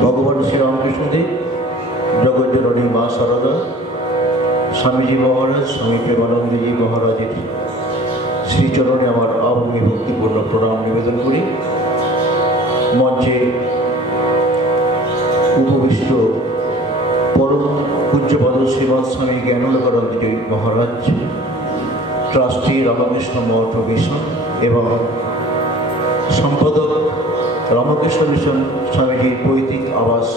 भगवान श्री रामकृष्णदेव जगज्जननी माँ शारदा स्वामीजी महाराज स्वामी प्रेमानंद जी महाराज श्रीचरणे आमार आभूमि भक्तिपूर्ण प्रणाम निवेदन करी। मंचे उपविष्ट परम पूज्यपद श्रीमद स्वामी ज्ञानानंद जी महाराज ट्रास्टी रामकृष्ण मठ मिशन एवं सम्पादक रामकृष्ण मिशन स्वामीजी पैतृक आवास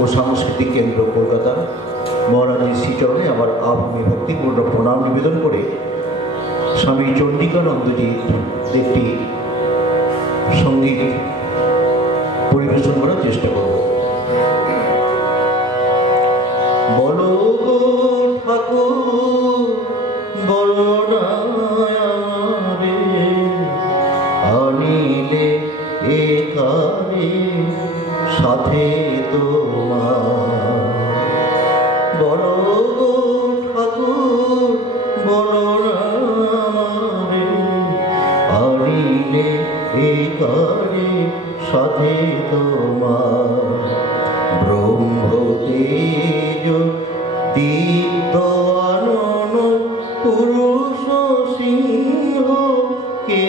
और सांस्कृतिक केंद्र कलकाता महाराज श्रीचरणे आमार आभूमि भक्तिपूर्ण प्रणाम निवेदन करे स्वामी चंडिकानंदजीर एकटी संगीत परिवेशन करार चेष्टा करब। बोलो गो ठाकुर बोलो ना आमारे आनिले एकारे साथे तोमार। बोलो गो ठाकुर बोलो ना आमारे आनिले एकारे साथे तोमार। ब्रह्म तेज दीप्त आनन पुरुष सिंह के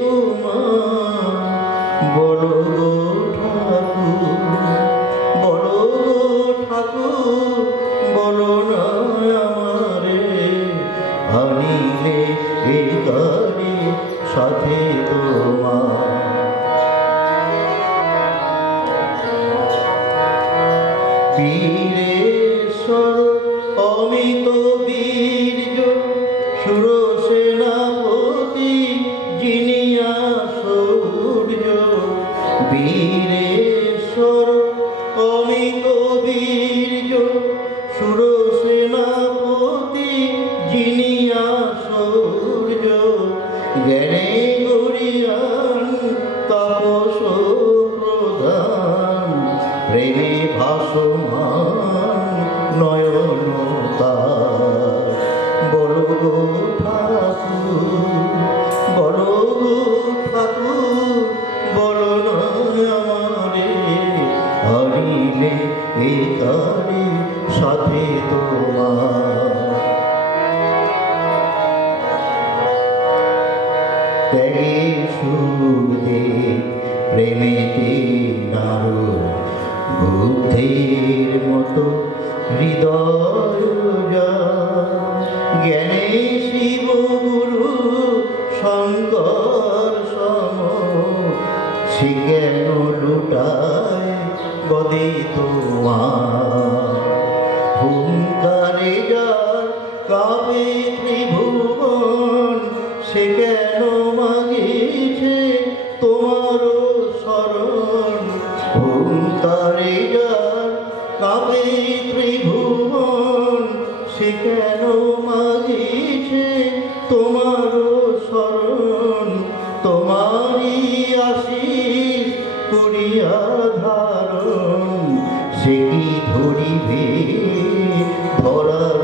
तोमार। बोलो गो ठाकुर बोलो गो ठाकुर बोलो ना आमारे आनिले एकारे साथे तोमार। वीरेश्वर अमित वीर्य सुरसेनापति जिनिया सूर्य। वीरेश्वर अमित वीर्य सुरसेनापति जिनिया सूर्य। ज्ञाने गुरियान तापस प्रधान प्रेमे भासमान नयन तार। बोलो गो ठाकुर बोलो गो ठाकुर बोलो ना आमारे आनिले एकारे साथे तोमार। त्यागे सुखदेव प्रेमेते नारद बुद्धेर मतो हृदय ज्ञाने शिव गुरु शंकर सम से ज्ञान लुटाय गदे तोमार। हुंकारे जार कावे त्रिभुवन से ज्ञान मांगेছে তোমার শরণ। हुंकारे जार कावे त्रिभुवन से কেন মাগিছে তোমার শরণ। তোমারই আশীষ করিয়া ধারণ সে কি ধরিবে ধরার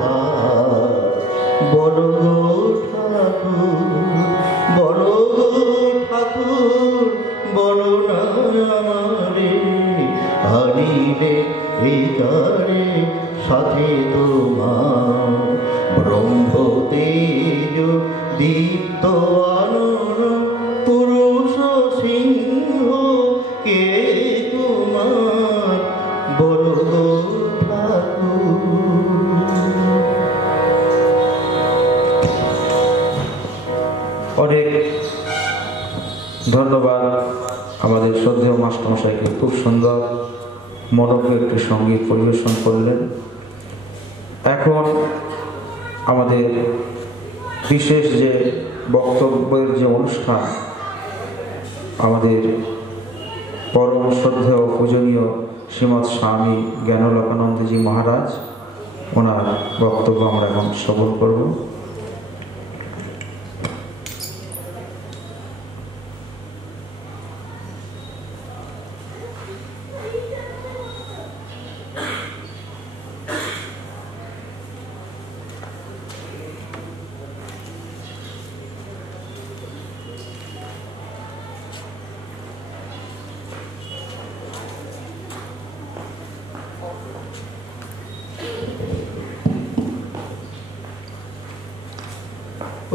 ভার। বলো গো ঠাকুর বলো গো ঠাকুর বলো না আমারে আনিলে একারে সাথে তোমার। ব্রহ্ম তেজ দীপ্ত আনন পুরুষ সিংহ কে তোমার। বলো গো ঠাকুর। অনেক ধন্যবাদ আমাদের শ্রদ্ধেয় মাস্টারমশাইকে, খুব সুন্দর মনোজ্ঞ একটি সঙ্গীত পরিবেশন করলেন। এখন আমাদের বিশেষ যে বক্তব্যের যে অনুষ্ঠান, আমাদের পরম শ্রদ্ধেয় পূজনীয় শ্রীমৎ স্বামী জ্ঞানলোকানন্দজি মহারাজ, ওনার বক্তব্য আমরা এখন শ্রবণ করব।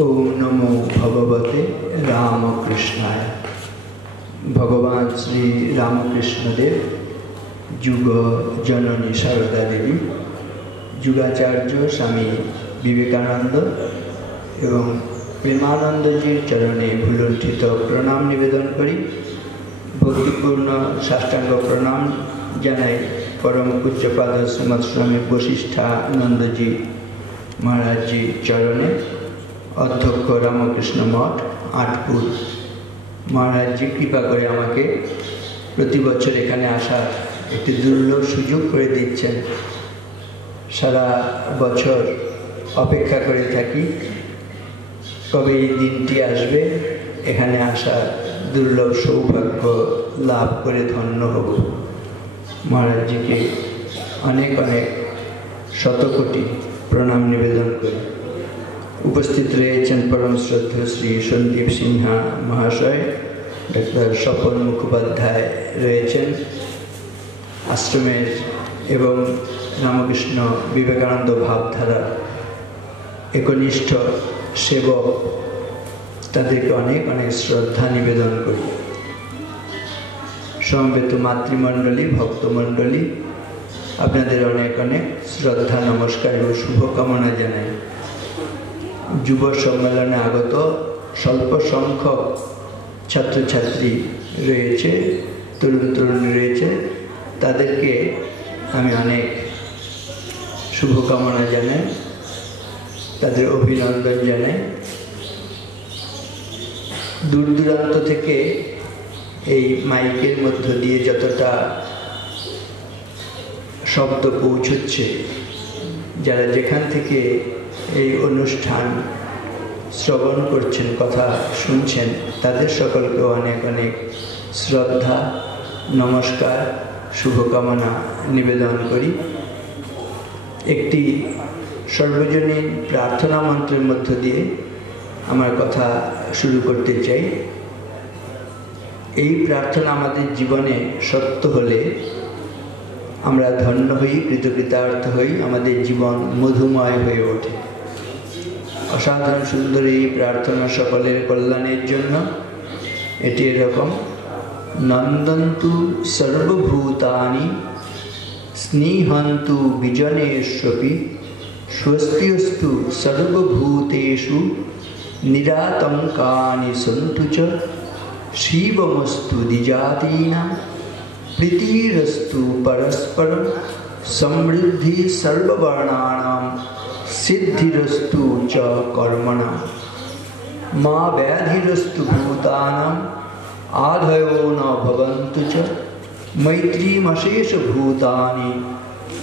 ओम नमो भगवते रामकृष्णाय। भगवान श्री रामकृष्णदेव, जुग जननी शारदा देवी, जुगाचार्य स्वामी विवेकानंद एवं प्रेमानंदजीर चरणे भूलुंठित प्रणाम निवेदन करी भक्तिपूर्ण साष्टांग प्रणाम जानाई परम पूज्यपाद श्रीमद स्वामी वशिष्ठानंदजी महाराज जी चरणे अध्यक्ष रामकृष्ण मठ आठपुर महाराज जी कृपा करे आमाके प्रति बछर एखाने आसार एक दुर्लभ सुयोग करे दिच्छेन। सारा बछर अपेक्षा करे थाकी कबे এই দিনটি আসবে, এখানে आसार दुर्लभ सौभाग्य लाभ करे धन्य हब। महाराज जी के अनेक अनेक शतकोटी प्रणाम निवेदन करी। उपस्थित रहे परम श्रद्धेय श्री सन्दीप सिन्हा महाशय, डॉक्टर सफल मुखोपाध्याय रहे आश्रमेर एवं रामकृष्ण विवेकानंद भावधारा एकनिष्ठ सेवक, तादेरके अनेक अनेक श्रद्धा निवेदन करी। समवेत मातृमंडली भक्तमंडली आपनादेर अनेक अनेक श्रद्धा नमस्कार और शुभकामना जानाई। युव सम्मेलने आगत स्वल्प संख्यक छात्र छात्री रयेछे, तरुण तरुणी रयेछे, तादेरके आमी अनेक शुभकामना जानाई, तादेर अभिनंदन जानाई। दूर दूरान्त थेके এই মাইকের মধ্য দিয়ে যতটা শব্দ পৌঁছচ্ছে, যারা যেখান থেকে এই অনুষ্ঠান শ্রবণ করছেন, কথা শুনছেন, তাদের সকলকে অনেক অনেক শ্রদ্ধা নমস্কার শুভকামনা নিবেদন করি। একটি সর্বজনীন প্রার্থনা মন্ত্রের মধ্য দিয়ে আমার কথা শুরু করতে চাই। এই প্রার্থনা আমাদের জীবনে সত্য হলে আমরা ধন্য হই, কৃতকৃতার্থ হই, আমাদের জীবন মধুময় হয়ে ওঠে। অসাধারণ সুন্দর এই প্রার্থনা সকলের কল্যাণের জন্য। এটি এরকম: নন্দন্তু সর্বভূতানি স্নিহন্তু বিজনেষ্বপি স্বস্তিস্তু সর্বভূতেষু নিরাতঙ্কানি সন্তু চ শিবমস্তু দ্বিজাতীনাং প্রীতিরস্তু পরস্পরম সমৃদ্ধি সর্ববর্ণানাম সিদ্ধিরস্তু চ কর্মণাম মা ব্যাধিরস্তু ভূতানাম আধয়ো ন ভবন্তু চ মৈত্রীমশেষ ভূতানি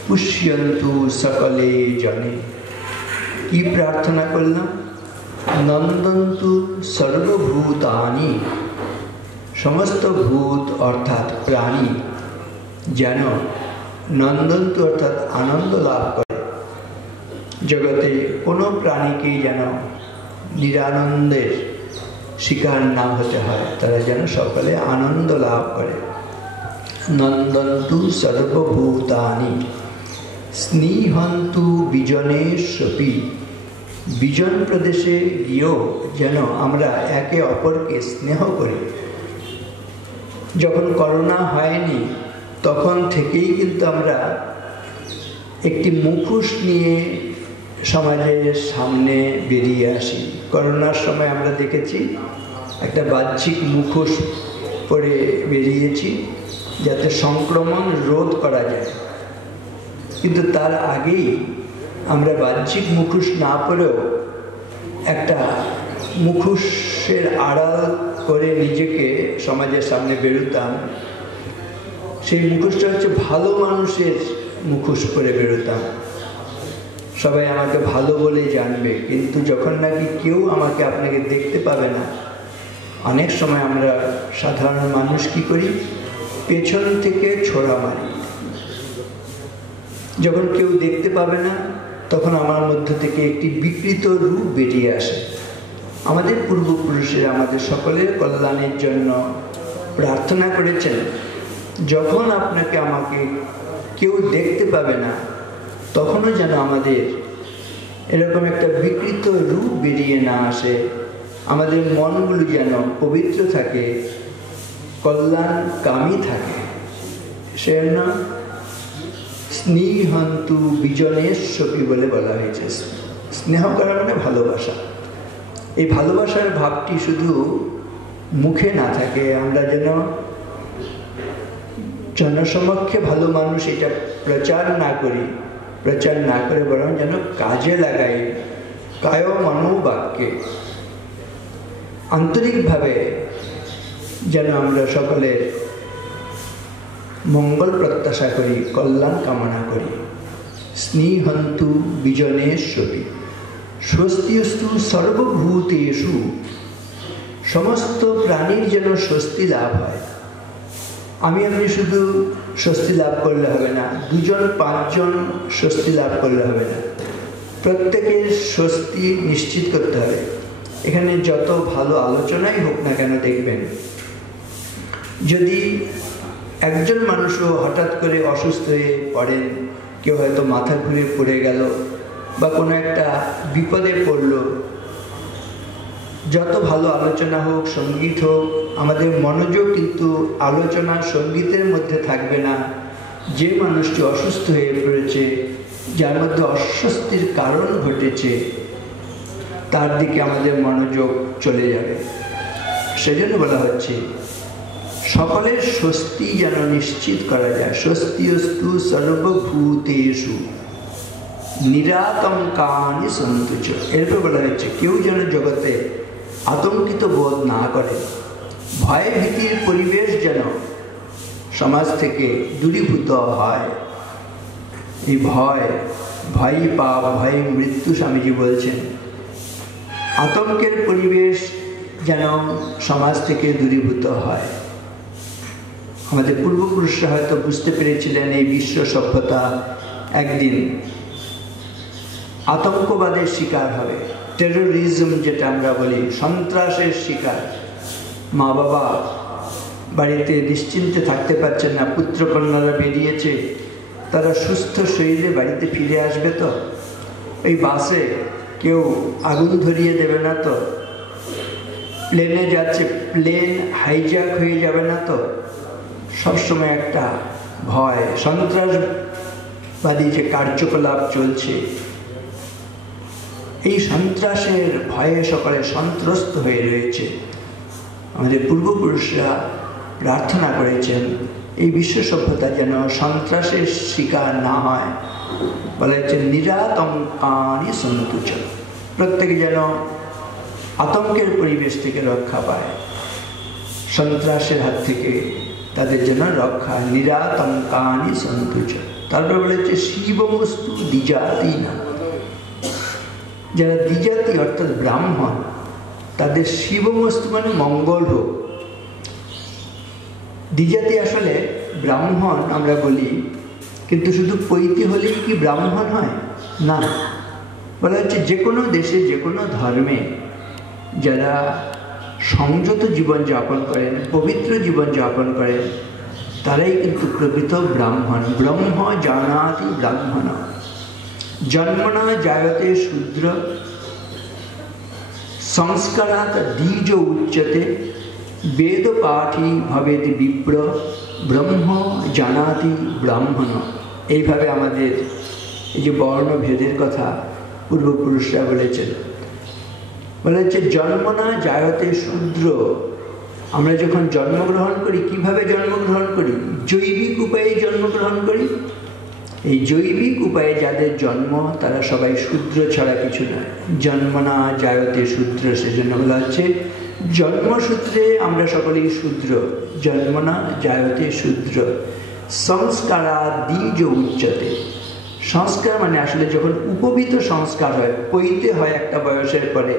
পুষ্যন্তু সকলে জনে। কি প্রার্থনা করলাম? নন্দন্তু সর্বভূতানি, সমস্ত ভূত অর্থাৎ প্রাণী যেন নন্দন্তু অর্থাৎ আনন্দ লাভ করে। জগতে কোনো প্রাণীকেই যেন নিরানন্দের শিকার না হতে হয়, তারা যেন সকলে আনন্দ লাভ করে। নন্দন্তু সর্বভূতানি স্নিহন্তু বিজনেষ্বপি, বিজন প্রদেশে গিয়েও যেন আমরা একে অপরকে স্নেহ করি। যখন করোনা হয়নি তখন থেকেই কিন্তু আমরা একটি মুখোশ নিয়ে সমাজের সামনে বেরিয়ে আসি। করোনার সময় আমরা দেখেছি একটা বাহ্যিক মুখোশ পরে বেরিয়েছি যাতে সংক্রমণ রোধ করা যায়, কিন্তু তার আগেই আমরা বাহ্যিক মুখোশ না পরেও একটা মুখোশের আড়াল করে নিজেকে সমাজের সামনে বেরোতাম। সেই মুখোশটা হচ্ছে ভালো মানুষের মুখোশ পরে বেরোতাম। সবাই আমাকে ভালো বলে জানবে, কিন্তু যখন নাকি কেউ আমাকে আপনাকে দেখতে পাবে না, অনেক সময় আমরা সাধারণ মানুষ কি করি, পেছন থেকে ছোড়া মারি। যখন কেউ দেখতে পাবে না তখন আমার মধ্য থেকে একটি বিকৃত রূপ বেরিয়ে আসে। আমাদের পূর্বপুরুষেরা আমাদের সকলের কল্যাণের জন্য প্রার্থনা করেছেন, যখন আপনাকে আমাকে কেউ দেখতে পাবে না তখনও যেন আমাদের এরকম একটা বিকৃত রূপ বেরিয়ে না আসে, আমাদের মনগুলো যেন পবিত্র থাকে, কল্যাণকামী থাকে। সেজন্য স্নেহন্তু বিজনেশ্বপি বলে বলা হয়েছে। স্নেহ করা মানে ভালোবাসা। এই ভালোবাসার ভাবটি শুধু মুখে না থাকে, আমরা যেন জনসমক্ষে ভালো মানুষ এটা প্রচার না করে বরং যেন কাজে লাগাই, কায় মনো বাক্যে আন্তরিকভাবে যেন আমরা সকলে মঙ্গল প্রত্যাশা করি, কল্যাণ কামনা করি। স্নেহন্তু বিজনেশ্বপি স্বস্তিস্তু সর্বভূতেষু, সমস্ত প্রাণীর যেন স্বস্তি লাভ হয়। আপনি শুধু স্বস্তি লাভ করলে হবে না, 2 জন 5 জন স্বস্তি লাভ করলে হবে না, প্রত্যেকের স্বস্তি নিশ্চিত করতে হবে। এখানে যত ভালো আলোচনাই হোক না কেন, দেখবেন যদি একজন মানুষও হঠাৎ করে অসুস্থ হয়ে পড়েন, কেউ হয়তো মাথা ঘুরে পড়ে গেল বা কোনো একটা বিপদে পড়ল, যত ভালো আলোচনা হোক, সঙ্গীত হোক, আমাদের মনোযোগ কিন্তু আলোচনা সঙ্গীতের মধ্যে থাকবে না। যে মানুষটি অসুস্থ হয়ে পড়েছে, যার মধ্যে অস্বস্তির কারণ ঘটেছে, তার দিকে আমাদের মনোযোগ চলে যাবে। সেজন্য বলা হচ্ছে সকলের স্বস্তি যেন নিশ্চিত করা যায়। স্বস্তিস্তু সর্বভূতেষু নিরাতঙ্কানি সন্তুচ। এরপর বলা হচ্ছে কেউ যেন জগতে আতঙ্কিত বোধ না করে, ভয় ভীতির পরিবেশ যেন সমাজ থেকে দূরীভূত হয়। এই ভয় পাপ, ভয় মৃত্যু, স্বামীজি বলছেন। আতঙ্কের পরিবেশ যেন সমাজ থেকে দূরীভূত হয়। আমাদের পূর্বপুরুষরা হয়তো বুঝতে পেরেছিলেন এই বিশ্ব সভ্যতা একদিন আতঙ্কবাদের শিকার হবে, টেরোরিজম যেটা আমরা বলি, সন্ত্রাসের শিকার। মা বাবা বাড়িতে নিশ্চিন্তে থাকতে পারছেন না, পুত্রকন্যারা বেরিয়েছে, তারা সুস্থ শরীরে বাড়িতে ফিরে আসবে তো? এই বাসে কেউ আগুন ধরিয়ে দেবে না তো? প্লেনে যাচ্ছে, প্লেন হাইজ্যাক হয়ে যাবে না তো? সবসময় একটা ভয়, সন্ত্রাসবাদী যে কার্যকলাপ চলছে, এই সন্ত্রাসের ভয়ে সকলে সন্ত্রস্ত হয়ে রয়েছে। আমাদের পূর্বপুরুষরা প্রার্থনা করেছেন এই বিশ্ব সভ্যতা যেন সন্ত্রাসের শিকার না হয়। বলা হচ্ছে নিরাতঙ্কানি সন্তুচ, প্রত্যেকে যেন আতঙ্কের পরিবেশ থেকে রক্ষা পায়, সন্ত্রাসের হাত থেকে তাদের জন্য রক্ষা। নিরাতঙ্কানি সন্তুচ। তারপর বলা হচ্ছে শিবমস্তু দ্বিজাতি না, যারা দ্বিজাতি অর্থাৎ ব্রাহ্মণ, তাদের শিবমস্তু মানে মঙ্গল হোক। দ্বিজাতি আসলে ব্রাহ্মণ আমরা বলি, কিন্তু শুধু পৈতি হলেই কি ব্রাহ্মণ হয়? না, বলা হচ্ছে যে কোনো দেশে, যে কোনো ধর্মে যারা সংযত জীবনযাপন করেন, পবিত্র জীবনযাপন করেন, তারাই কিন্তু প্রকৃত ব্রাহ্মণ। ব্রহ্ম জানাতি ব্রাহ্মণ, জন্মনা জায়তে শূদ্র, সংস্কারাৎ দ্বিজ উচ্যতে, বেদ পাঠী ভবেদ বিপ্র, ব্রহ্ম জানাতি ব্রাহ্মণ। এইভাবে আমাদের এই যে বর্ণভেদের কথা পূর্বপুরুষরা বলেছেন। বলা হচ্ছে জন্মনা জায়তে শূদ্র। আমরা যখন জন্মগ্রহণ করি, কিভাবে জন্মগ্রহণ করি? জৈবিক উপায়ে জন্মগ্রহণ করি। এই জৈবিক উপায়ে যাদের জন্ম তারা সবাই শূদ্র ছাড়া কিছু নয়। জন্মনা জায়তে শূদ্র, সেজন্য বলা হচ্ছে জন্মসূত্রে আমরা সকলেই শূদ্র। জন্মনা জায়তে শূদ্র। সংস্কারা দ্বিজ উচ্চতে। সংস্কার মানে আসলে যখন উপবিত সংস্কার হয়, পৈতে হয় একটা বয়সের পরে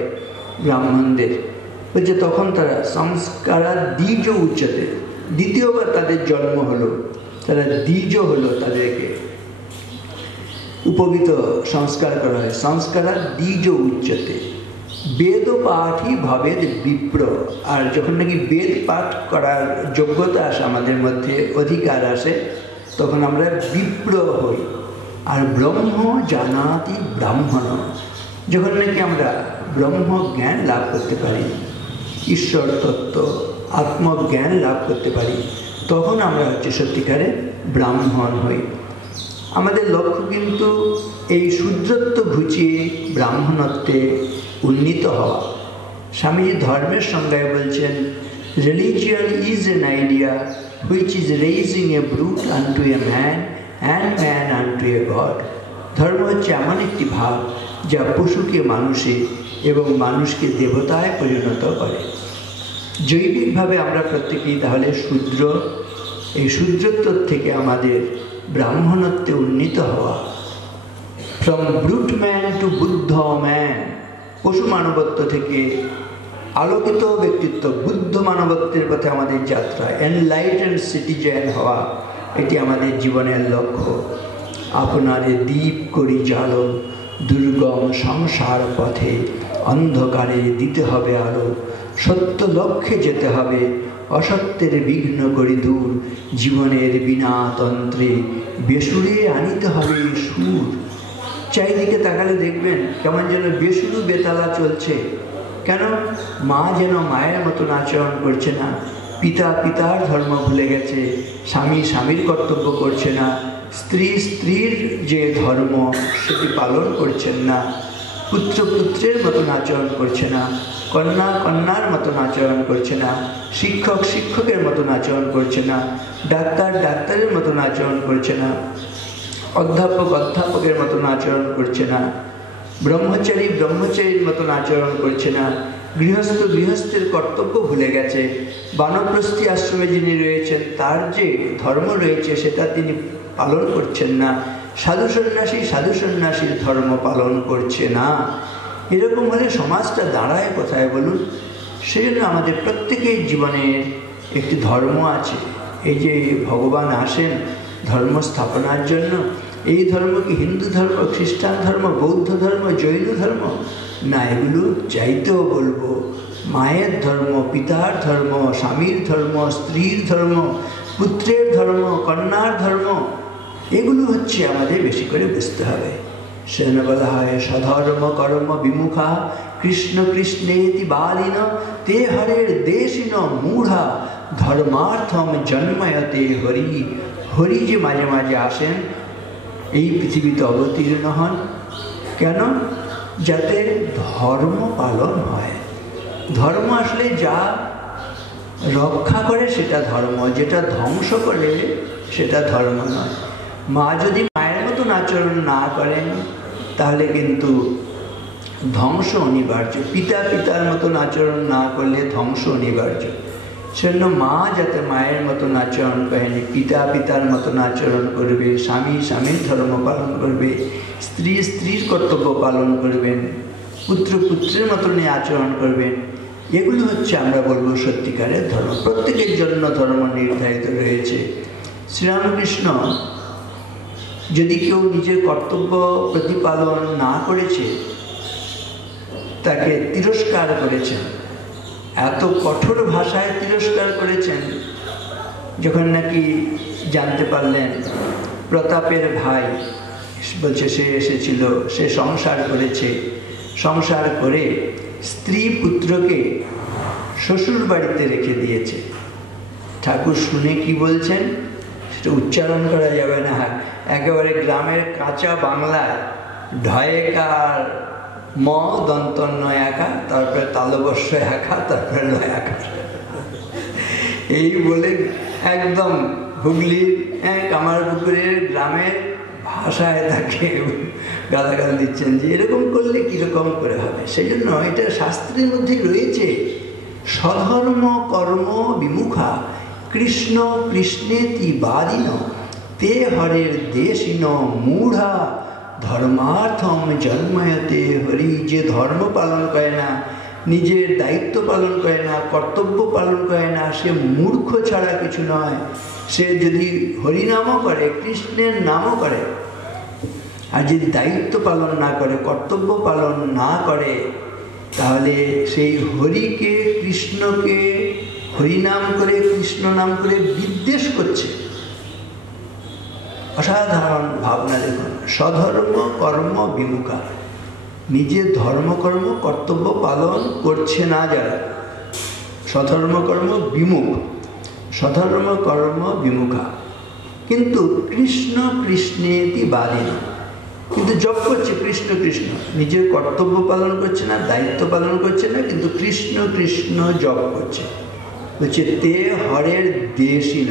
ব্রাহ্মণদের, বলছে তখন তারা সংস্কারা দ্বিজ উচ্চতে, দ্বিতীয়বার তাদের জন্ম হলো, তারা দ্বিজ হলো, তাদেরকে উপবিত সংস্কার করা হয়। সংস্কারা দ্বিজ উচ্চতে। বেদ পাঠই ভবেদ বিপ্র। আর যখন নাকি বেদ পাঠ করার যোগ্যতা আসে, আমাদের মধ্যে অধিকার আসে, তখন আমরা বিপ্র হই। আর ব্রহ্ম জানাতি ব্রাহ্মণ, যখন নাকি আমরা ব্রহ্ম জ্ঞান লাভ করতে পারি, ঈশ্বর তত্ত্ব আত্মজ্ঞান লাভ করতে পারি, তখন আমরা হচ্ছে সত্যিকারে ব্রাহ্মণ হই। আমাদের লক্ষ্য কিন্তু এই শূদ্রত্ব ঘুচিয়ে ব্রাহ্মণত্বে উন্নীত হওয়া। স্বামীজি ধর্মের সংজ্ঞায় বলছেন, religion is an idea which is raising a brute unto a man and man unto a God. ধর্ম হচ্ছে এমন একটি ভাব যা পশুকে মানুষে এবং মানুষকে দেবতায় পরিণত করে। জৈবিকভাবে আমরা প্রত্যেকেই তাহলে শূদ্র। এই শূদ্রত্ব থেকে আমাদের ব্রাহ্মণত্বে উন্নীত হওয়া। From brute man to Buddha man, পশু মানবত্ব থেকে আলোকিত ব্যক্তিত্ব বুদ্ধ মানবত্বের পথে আমাদের যাত্রা। এনলাইটেন্ড সিটিজেন হওয়া, এটি আমাদের জীবনের লক্ষ্য। আপনারে দ্বীপ করি জালো, দুর্গম সংসার পথে অন্ধকারে দিতে হবে আলো। সত্য লক্ষ্যে যেতে হবে, অসত্যের বিঘ্ন করি দূর। জীবনের বিনা তন্ত্রে বেসুরে আনিতে হবে সুর। চারিদিকে তাকালে দেখবেন কেমন যেন বেসুরু বেতালা চলছে। কেন? মা যেন মায়ের মতন আচরণ করছে না, পিতা পিতার ধর্ম ভুলে গেছে, স্বামী স্বামীর কর্তব্য করছে না, স্ত্রী স্ত্রীর যে ধর্ম সেটি পালন করছেন না, পুত্র পুত্রের মতন আচরণ করছে না, কন্যা কন্যার মতন আচরণ করছে না, শিক্ষক শিক্ষকের মতন আচরণ করছে না, ডাক্তার ডাক্তারের মতন আচরণ করছে না, অধ্যাপক অধ্যাপকের মতন আচরণ করছে না, ব্রহ্মচারী ব্রহ্মচারীর মতন আচরণ করছে না, গৃহস্থ গৃহস্থের কর্তব্য ভুলে গেছে, বানপ্রস্থি আশ্রমে যিনি রয়েছেন তার যে ধর্ম রয়েছে সেটা তিনি পালন করছেন না, সাধু সন্ন্যাসীর ধর্ম পালন করছে না। এরকম হলে সমাজটা দাঁড়ায় কোথায় বলুন? সেই জন্য আমাদের প্রত্যেকের জীবনের একটি ধর্ম আছে। এই যে ভগবান আসেন ধর্ম স্থাপনার জন্য, এই ধর্ম কি হিন্দু ধর্ম, খ্রিস্টান ধর্ম, বৌদ্ধ ধর্ম, জৈন ধর্ম না, এগুলো চাইতেও বলবো মায়ের ধর্ম, পিতার ধর্ম, স্বামীর ধর্ম, স্ত্রীর ধর্ম, পুত্রের ধর্ম, কন্যার ধর্ম, এগুলো হচ্ছে আমাদের বেশি করে বুঝতে হবে। সেজন্য বলা হয় সধর্ম কর্ম বিমুখা কৃষ্ণ কৃষ্ণেতি বালিন তে হরের দেশিন মূঢ়া ধর্মার্থম জন্ময়তে হরি। হরি যে মাঝে মাঝে আসেন এই পৃথিবীতে অবতীর্ণ হন, কেন? যাতে ধর্ম পালন হয়। ধর্ম আসলে যা রক্ষা করে সেটা ধর্ম, যেটা ধ্বংস করে সেটা ধর্ম নয়। মা যদি মায়ের মতন আচরণ না করেন তাহলে কিন্তু ধ্বংস অনিবার্য। পিতা পিতার মতন আচরণ না করলে ধ্বংস অনিবার্য। সেজন্য মা যাতে মায়ের মতন আচরণ করেন, পিতা পিতার মতন আচরণ করবে, স্বামী স্বামীর ধর্ম পালন করবে, স্ত্রী স্ত্রীর কর্তব্য পালন করবেন, পুত্র পুত্রের মতনই আচরণ করবেন। এগুলো হচ্ছে আমরা বলবো সত্যিকারের ধর্ম। প্রত্যেকের জন্য ধর্ম নির্ধারিত রয়েছে। শ্রীরামকৃষ্ণ যদি কেউ নিজের কর্তব্য প্রতিপালন না করেছে তাকে তিরস্কার করেছেন, এত কঠোর ভাষায় তিরস্কার করেছেন। যখন নাকি জানতে পারলেন প্রতাপের ভাই বলছে সে এসেছিল, সে সংসার করেছে, সংসার করে স্ত্রী পুত্রকে শ্বশুর বাড়িতে রেখে দিয়েছে। ঠাকুর শুনে কি বলছেন সেটা উচ্চারণ করা যাবে না, একেবারে গ্রামের কাঁচা বাংলায় ঢয়েকার ম দন্ত নয় একা, তারপরে তালবস্য একা, তারপরে লয় একা। এই বলে একদম হুগলির কামারপুকুরের গ্রামের ভাষায় তাকে গালাগাল দিচ্ছেন যে এরকম করলে কীরকম করে হবে। সেই জন্য এটা শাস্ত্রের মধ্যে রয়েছে, স্বধর্ম কর্ম বিমুখা কৃষ্ণ কৃষ্ণেতি বাদিন তে হরের দেশিন মূঢ়া ধর্মার্থম জন্ময়তে হরি। যে ধর্ম পালন করে না, নিজের দায়িত্ব পালন করে না, কর্তব্য পালন করে না, সে মূর্খ ছাড়া কিছু নয়। সে যদি হরিনামও করে, কৃষ্ণের নামও করে, আর যদি দায়িত্ব পালন না করে, কর্তব্য পালন না করে, তাহলে সেই হরিকে, কৃষ্ণকে হরিনাম করে, কৃষ্ণ নাম করে বিদ্বেষ করছে। অসাধারণ ভাবনা দেখুন, স্বধর্ম কর্ম বিমুখা। নিজের ধর্মকর্ম কর্তব্য পালন করছে না যারা, স্বধর্মকর্ম বিমুখ, স্বধর্মকর্ম বিমুখা, কিন্তু কৃষ্ণ কৃষ্ণেতি বাদিন, কিন্তু জপ করছে কৃষ্ণ কৃষ্ণ, নিজের কর্তব্য পালন করছে না, দায়িত্ব পালন করছে না, কিন্তু কৃষ্ণ কৃষ্ণ জপ করছে। বলছে তে হরের দেশিন,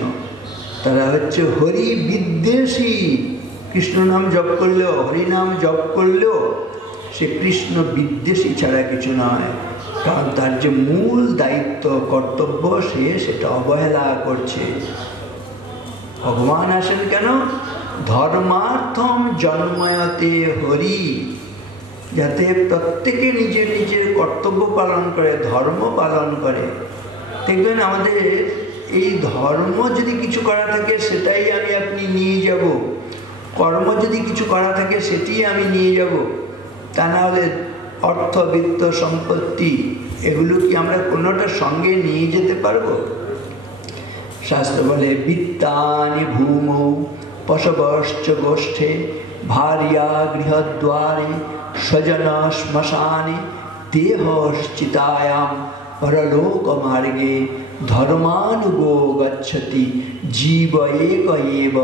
তারা হচ্ছে হরি বিদ্বেষী। কৃষ্ণ নাম জপ করলেও, হরিনাম জপ করলেও সে কৃষ্ণ বিদ্বেষী ছাড়া কিছু নয়। কারণ তার যে মূল দায়িত্ব কর্তব্য সে সেটা অবহেলা করছে। ভগবান আসেন কেন? ধর্মার্থম জন্ময়তে হরি, যাতে প্রত্যেকে নিজের নিজের কর্তব্য পালন করে, ধর্ম পালন করে। দেখবেন আমাদের এই ধর্ম যদি কিছু করা থাকে সেটাই আমি আপনি নিয়ে যাব, কর্ম যদি কিছু করা থাকে সেটাই আমি নিয়ে যাব। তা না হলে অর্থ বিত্ত সম্পত্তি এগুলো কি আমরা কোনোটার সঙ্গে নিয়ে যেতে পারবো? শাস্ত্র বলে বিত্তানি ভূমৌ পশবশ্চ গোষ্ঠে ভার্যা গৃহদ্বারে স্বজন শ্মশানে দেহশ্চিতায়াম পরলোক মার্গে ধর্মানুগো গচ্ছতি জীব এক এব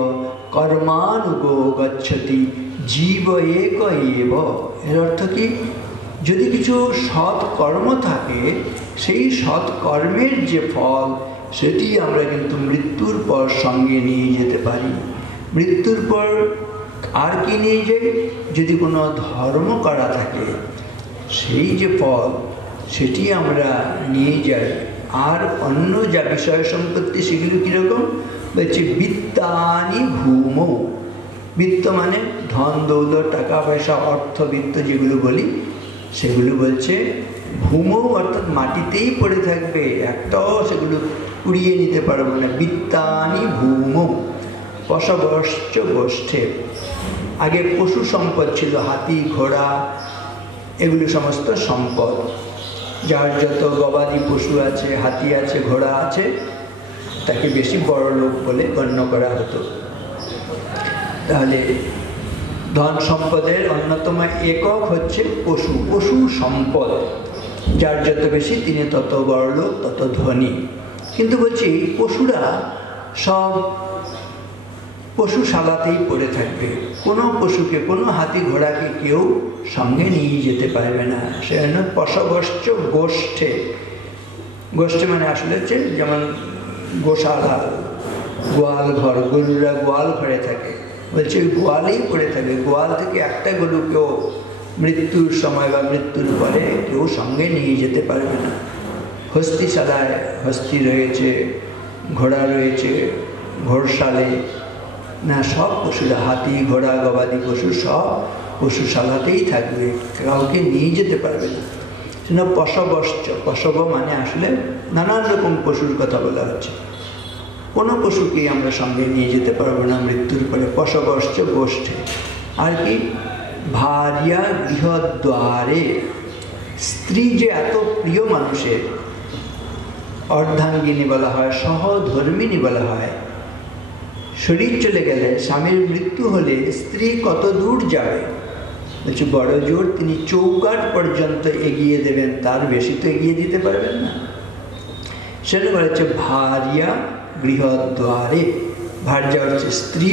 কর্মানুগো গচ্ছতি জীব এক এব। এর অর্থ কি? যদি কিছু সৎ কর্ম থাকে, সেই সৎ কর্মের যে ফল সেটি আমরা কিন্তু মৃত্যুর পর সঙ্গে নিয়ে যেতে পারি। মৃত্যুর পর আর কি নিয়ে যাই? যদি কোনো ধর্ম করা থাকে সেই যে ফল সেটি আমরা নিয়ে যাই। আর অন্য যা বিষয় সম্পত্তি সেগুলো কীরকম? বলছে বিত্তানি ভূমৌ। বিত্ত মানে ধন দৌলত, টাকা পয়সা, অর্থ বিত্ত যেগুলো বলি সেগুলো বলছে ভূমৌ, অর্থাৎ মাটিতেই পড়ে থাকবে, একটাও সেগুলো কুড়িয়ে নিতে পারবো না। বিত্তানি ভূমৌ পশবশ্চ গোষ্ঠে। আগে পশু সম্পদ ছিল, হাতি ঘোড়া এগুলো সমস্ত সম্পদ। যার যত গবাদি পশু আছে, হাতি আছে, ঘোড়া আছে, তাকে বেশি বড় লোক বলে গণ্য করা হতো। তাহলে ধন সম্পদের অন্যতম একক হচ্ছে পশু, পশু সম্পদ। যার যত বেশি তিনি তত বড় লোক, তত ধনী। কিন্তু বলছি পশুরা সব পশুশালাতেই পড়ে থাকবে। কোনো পশুকে, কোনো হাতি ঘোড়াকে কেউ সঙ্গে নিয়ে যেতে পারবে না। সে জন্য পশবশ্চ গোষ্ঠে। গোষ্ঠে মানে আসলে হচ্ছে যেমন গোশালা, গোয়াল ঘর, গরুরা গোয়াল ঘরে থাকে, বলছে ওই গোয়ালেই পড়ে থাকে। গোয়াল থেকে একটা গরুকেও মৃত্যুর সময় বা মৃত্যুর পরে কেউ সঙ্গে নিয়ে যেতে পারবে না। হস্তিশালায় হস্তি রয়েছে, ঘোড়া রয়েছে, ঘোড়শালে না, সব পশুরা, হাতি ঘোড়া গবাদি পশু সব পশুশালাতেই থাকবে, কাউকে নিয়ে যেতে পারবে না। সেটা পশবশ্চ, পশব মানে আসলে নানান রকম পশুর কথা বলা হচ্ছে। কোনো পশুকেই আমরা সঙ্গে নিয়ে যেতে পারবো না মৃত্যুর পরে। পশবশ্চ গোষ্ঠে। আর কি? ভার্যা গৃহদ্বারে। স্ত্রী যে এত প্রিয় মানুষের, অর্ধাঙ্গিনী বলা হয়, সহধর্মিনী বলা হয়। শরীর চলে গেলে, স্বামীর মৃত্যু হলে স্ত্রী কত দূর যাবে? বলছে বড় জোর তিনি চৌকাঠ পর্যন্ত এগিয়ে দেবেন, তার বেশি তো এগিয়ে দিতে পারবেন না। সেটা বলা হচ্ছে ভার্যা গৃহদ্বারে। ভার্যা হচ্ছে স্ত্রী,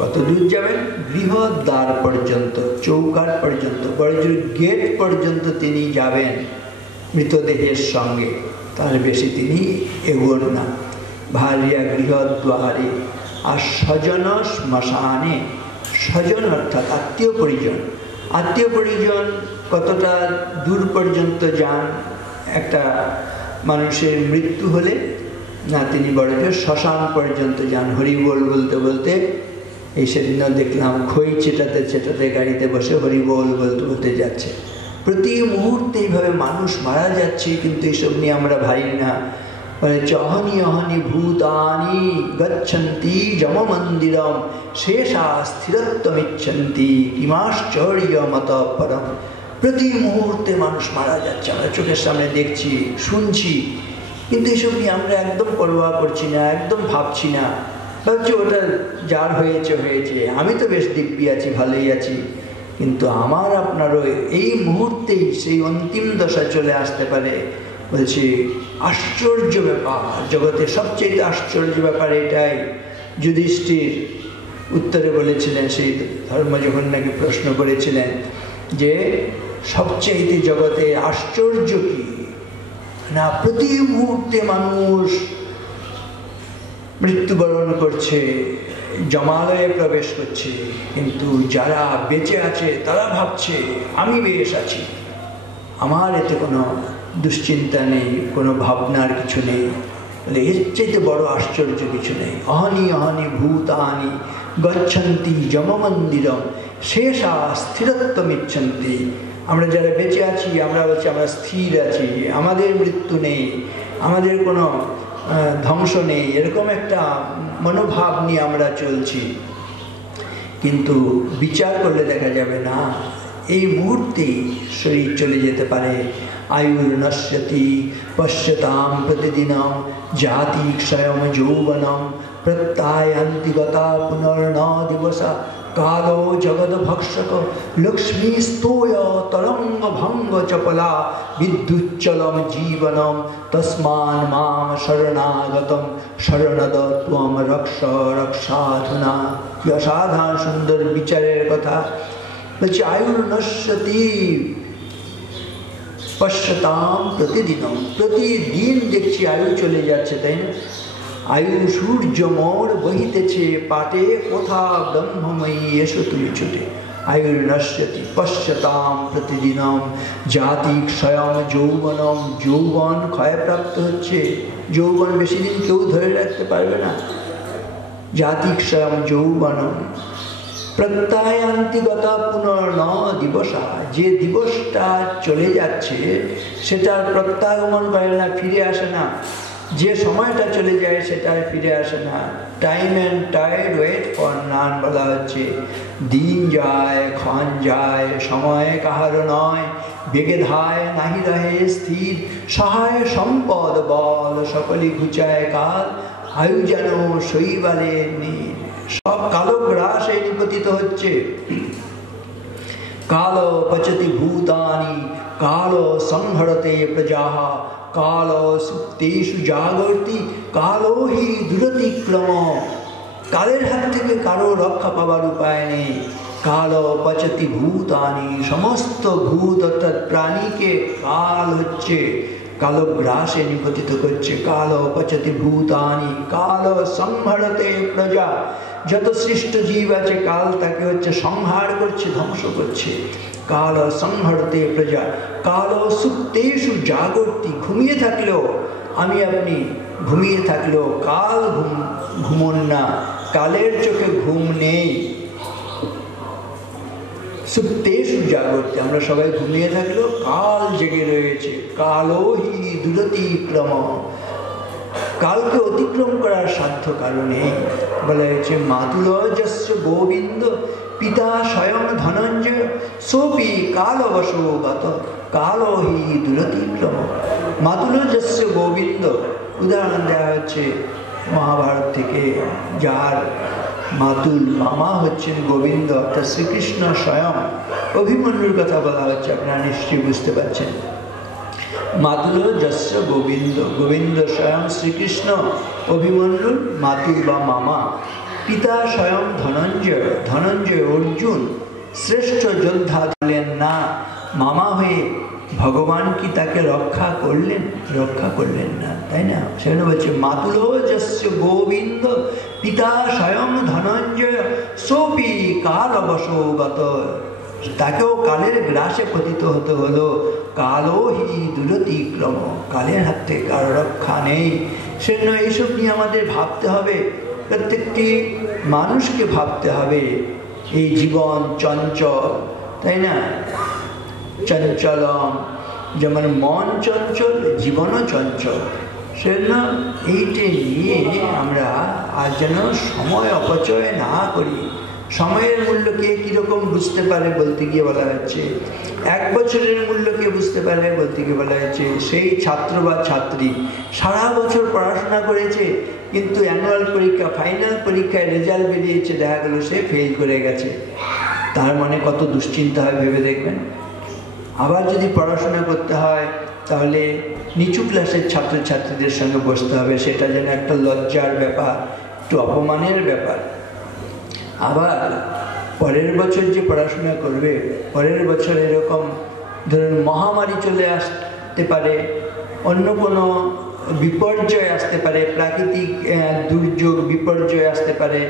কত দূর যাবেন? গৃহদ্বার পর্যন্ত, চৌকাঠ পর্যন্ত, বড়জোর গেট পর্যন্ত তিনি যাবেন মৃতদেহের সঙ্গে, তার বেশি তিনি এগোন না। ভারিয়া গৃহদ্বারে আর স্বজন শ্মশানে। স্বজন অর্থাৎ আত্মীয় পরিজন। আত্মীয় পরিজন কতটা দূর পর্যন্ত যান একটা মানুষের মৃত্যু হলে? না, তিনি বড়জোর শ্মশান পর্যন্ত যান। হরি বল বলতে বলতে, এই সেদিনও দেখলাম খই চেটাতে চেটাতে গাড়িতে বসে হরি বল বলতে বলতে যাচ্ছে। প্রতি মুহূর্তে এইভাবে মানুষ মারা যাচ্ছে, কিন্তু এইসব নিয়ে আমরা ভাবি না। বলেছে অহনি অহনি ভূতানি গচ্ছন্তি যম মন্দিরম শেষা স্থিরত্বমিচ্ছন্তি কিমাশ্চর্যমত পরম। প্রতি মুহূর্তে মানুষ মারা যাচ্ছে, আমরা চোখের সামনে দেখছি, শুনছি, কিন্তু এসব নিয়ে আমরা একদম পরোয়া করছি না, একদম ভাবছি না। ভাবছি ওটা যার হয়েছে হয়েছে, আমি তো বেশ দিব্যি আছি, ভালোই আছি। কিন্তু আমার আপনারও এই মুহূর্তেই সেই অন্তিম দশা চলে আসতে পারে। বলছি আশ্চর্য ব্যাপার, জগতের সবচেয়ে আশ্চর্য ব্যাপার এটাই। যুধিষ্ঠির উত্তরে বলেছিলেন, সেই ধর্ম যখন নাকি প্রশ্ন করেছিলেন যে সবচেয়ে জগতে আশ্চর্য কি না, প্রতি মুহূর্তে মানুষ মৃত্যুবরণ করছে, জমালয়ে প্রবেশ করছে, কিন্তু যারা বেঁচে আছে তারা ভাবছে আমি বেশ আছি, আমার এতে কোনো দুশ্চিন্তা নেই, কোনো ভাবনার কিছু নেই। বলে এর চাইতে বড় আশ্চর্য কিছু নেই। অহনি অহনি ভূতানি গচ্ছন্তি যম মন্দিরম শেষা স্থিরত্বমিচ্ছন্তি। আমরা যারা বেঁচে আছি আমরা বলছি আমরা স্থির আছি, আমাদের মৃত্যু নেই, আমাদের কোনো ধ্বংস নেই, এরকম একটা মনোভাব নিয়ে আমরা চলছি। কিন্তু বিচার করলে দেখা যাবে না, এই মুহূর্তেই শরীর চলে যেতে পারে। আয়ুর নশ্যতি পশ্যতাম প্রতিদিনম জাতি ক্ষয়ম যৌবনম প্রত্যায়ান্তি গতা পুনর্ন দিবসা কালো জগৎ ভক্ষক লক্ষ্মী স্তোয় তরঙ্গ ভঙ্গ চপলা বিদ্যুচ্চলম জীবনম তস্মান মাম শরণাগতম শরণদ ত্বম রক্ষ রক্ষাধুনা। কি অসাধারণ সুন্দর বিচারের কথা বলছি। আয়ুর নশ্যতি পশ্যতাম প্রতিদিনম, প্রতিদিন দেখছি আয়ু চলে যাচ্ছে, তাই না? আয়ু সূর্য মোর বহিতেছে পাটে, কোথা ব্রহ্মময়ী এসো তুমি ছুটে। আয়ুর নশ্যতি পশ্যতাম প্রতিদিনম জাতি ক্ষয়ম যৌবনম, যৌবন ক্ষয়প্রাপ্ত হচ্ছে, যৌবন বেশি দিন কেউ ধরে রাখতে পারবে না। জাতি ক্ষয়ম যৌবনম প্রত্যায়ান্তি গতা পুনর্ন দিবসা, যে দিবসটা চলে যাচ্ছে সেটার প্রত্যাগমন করে না, ফিরে আসে না। যে সময়টা চলে যায় সেটা ফিরে আসে না। Time and tide wait for none বলা হচ্ছে। দিন যায় ক্ষণ যায়, সময় কাহারও নয়, বেগে ধায় নাহি রহে স্থির, সহায় সম্পদ বল সকলে ঘুচায় কাল, আয়ু যেন শৈবালে নীল। সব কালো গ্রাসে নিপতিত হচ্ছে। কালো পচতি ভূতানি কালো সংহরতে প্রজাহ, কালো সুপ্তেষু জাগর্তি কালো হি দুরতিক্রম। কালের হাত থেকে কারো রক্ষা পাবার উপায় নেই। কালো পচতি ভূতানি, সমস্ত ভূত অর্থাৎ প্রাণীকে কাল হচ্ছে কালো গ্রাসে নিপতিত করছে। কালো পচতি ভূতানি কালো সংহরতে প্রজা, যত সৃষ্ট জীব আছে কাল তাকে হচ্ছে সংহার করছে, ধ্বংস করছে। কাল সংহরতে প্রজা, কালো সুপ্তেষু জাগর্তি, ঘুমিয়ে থাকলেও আমি আপনি ঘুমিয়ে থাকলেও কাল ঘুমন না, কালের চোখে ঘুম নেই। সুপ্তেষু জাগর্তি, আমরা সবাই ঘুমিয়ে থাকলেও কাল জেগে রয়েছে। কালো হি দুরতিক্রম, কালকে অতিক্রম করার সাধ্য কারণে বলা হয়েছে মাতুল যস্য গোবিন্দ পিতা স্বয়ং ধনঞ্জয় সোপি কালবশোগত কালো হি দুরতিক্রম। মাতুল যস্য গোবিন্দ, উদাহরণ দেওয়া হচ্ছে মহাভারত থেকে, যার মাতুল মামা হচ্ছেন গোবিন্দ অর্থাৎ শ্রীকৃষ্ণ স্বয়ং। অভিমন্যুর কথা বলা হচ্ছে, আপনারা নিশ্চয়ই বুঝতে পারছেন। মাতুল যস্য গোবিন্দ, গোবিন্দ স্বয়ং শ্রীকৃষ্ণ, অভিমন্যুর মাতুল বা মামা। পিতা স্বয়ং ধনঞ্জয় অর্জুন শ্রেষ্ঠ যোদ্ধা দিলেন না, মামা হয়ে ভগবান কি তাকে রক্ষা করলেন না, তাই না? সেখানে বলছে মাতুলো যস্য গোবিন্দ পিতা স্বয়ং ধনঞ্জয় সোপি কাল অবসগত, তাকেও কালের গ্রাসে পতিত হতে হলো। কালো হি দুরতিক্রম, কালের হাত থেকে কারো রক্ষা নেই। সেজন্য এইসব নিয়ে আমাদের ভাবতে হবে, প্রত্যেকটি মানুষকে ভাবতে হবে। এই জীবন চঞ্চল, তাই না? চঞ্চলম, যেমন মন চঞ্চল জীবনও চঞ্চল। সেজন্য এইটা নিয়ে আমরা আর যেন সময় অপচয় না করি। সময়ের মূল্য কে কীরকম বুঝতে পারে বলতে গিয়ে বলা হচ্ছে, 1 বছরের মূল্য কে বুঝতে পারে বলতে গিয়ে বলা হচ্ছে সেই ছাত্র বা ছাত্রী সারা বছর পড়াশোনা করেছে, কিন্তু অ্যানুয়াল পরীক্ষা ফাইনাল পরীক্ষায় রেজাল্ট বেরিয়েছে, দেখা গেল সে ফেল করে গেছে। তার মনে কত দুশ্চিন্তা হয় ভেবে দেখবেন। আবার যদি পড়াশোনা করতে হয় তাহলে নিচু ক্লাসের ছাত্রছাত্রীদের সঙ্গে বসতে হবে, সেটা যেন একটা লজ্জার ব্যাপার, একটু অপমানের ব্যাপার। আবার পরের বছর যে পড়াশোনা করবে, পরের বছর এরকম ধরুন মহামারী চলে আসতে পারে, অন্য কোনো বিপর্যয় আসতে পারে, প্রাকৃতিক দুর্যোগ বিপর্যয় আসতে পারে,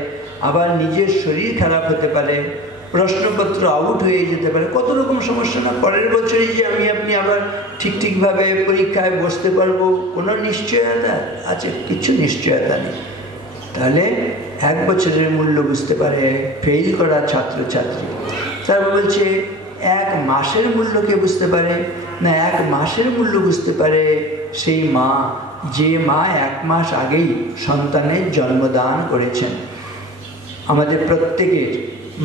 আবার নিজের শরীর খারাপ হতে পারে, প্রশ্নপত্র আউট হয়ে যেতে পারে, কত রকম সমস্যা। না পরের বছরই যে আপনি আবার ঠিকভাবে পরীক্ষায় বসতে পারবো কোনো নিশ্চয়তা আছে? কিছু নিশ্চয়তা নেই। তাহলে 1 বছরের মূল্য বুঝতে পারে ফেল করা ছাত্রছাত্রী। তারপর বলছে 1 মাসের মূল্যকে বুঝতে পারে না, 1 মাসের মূল্য বুঝতে পারে সেই মা, যে মা 1 মাস আগেই সন্তানের জন্মদান করেছেন। আমাদের প্রত্যেকের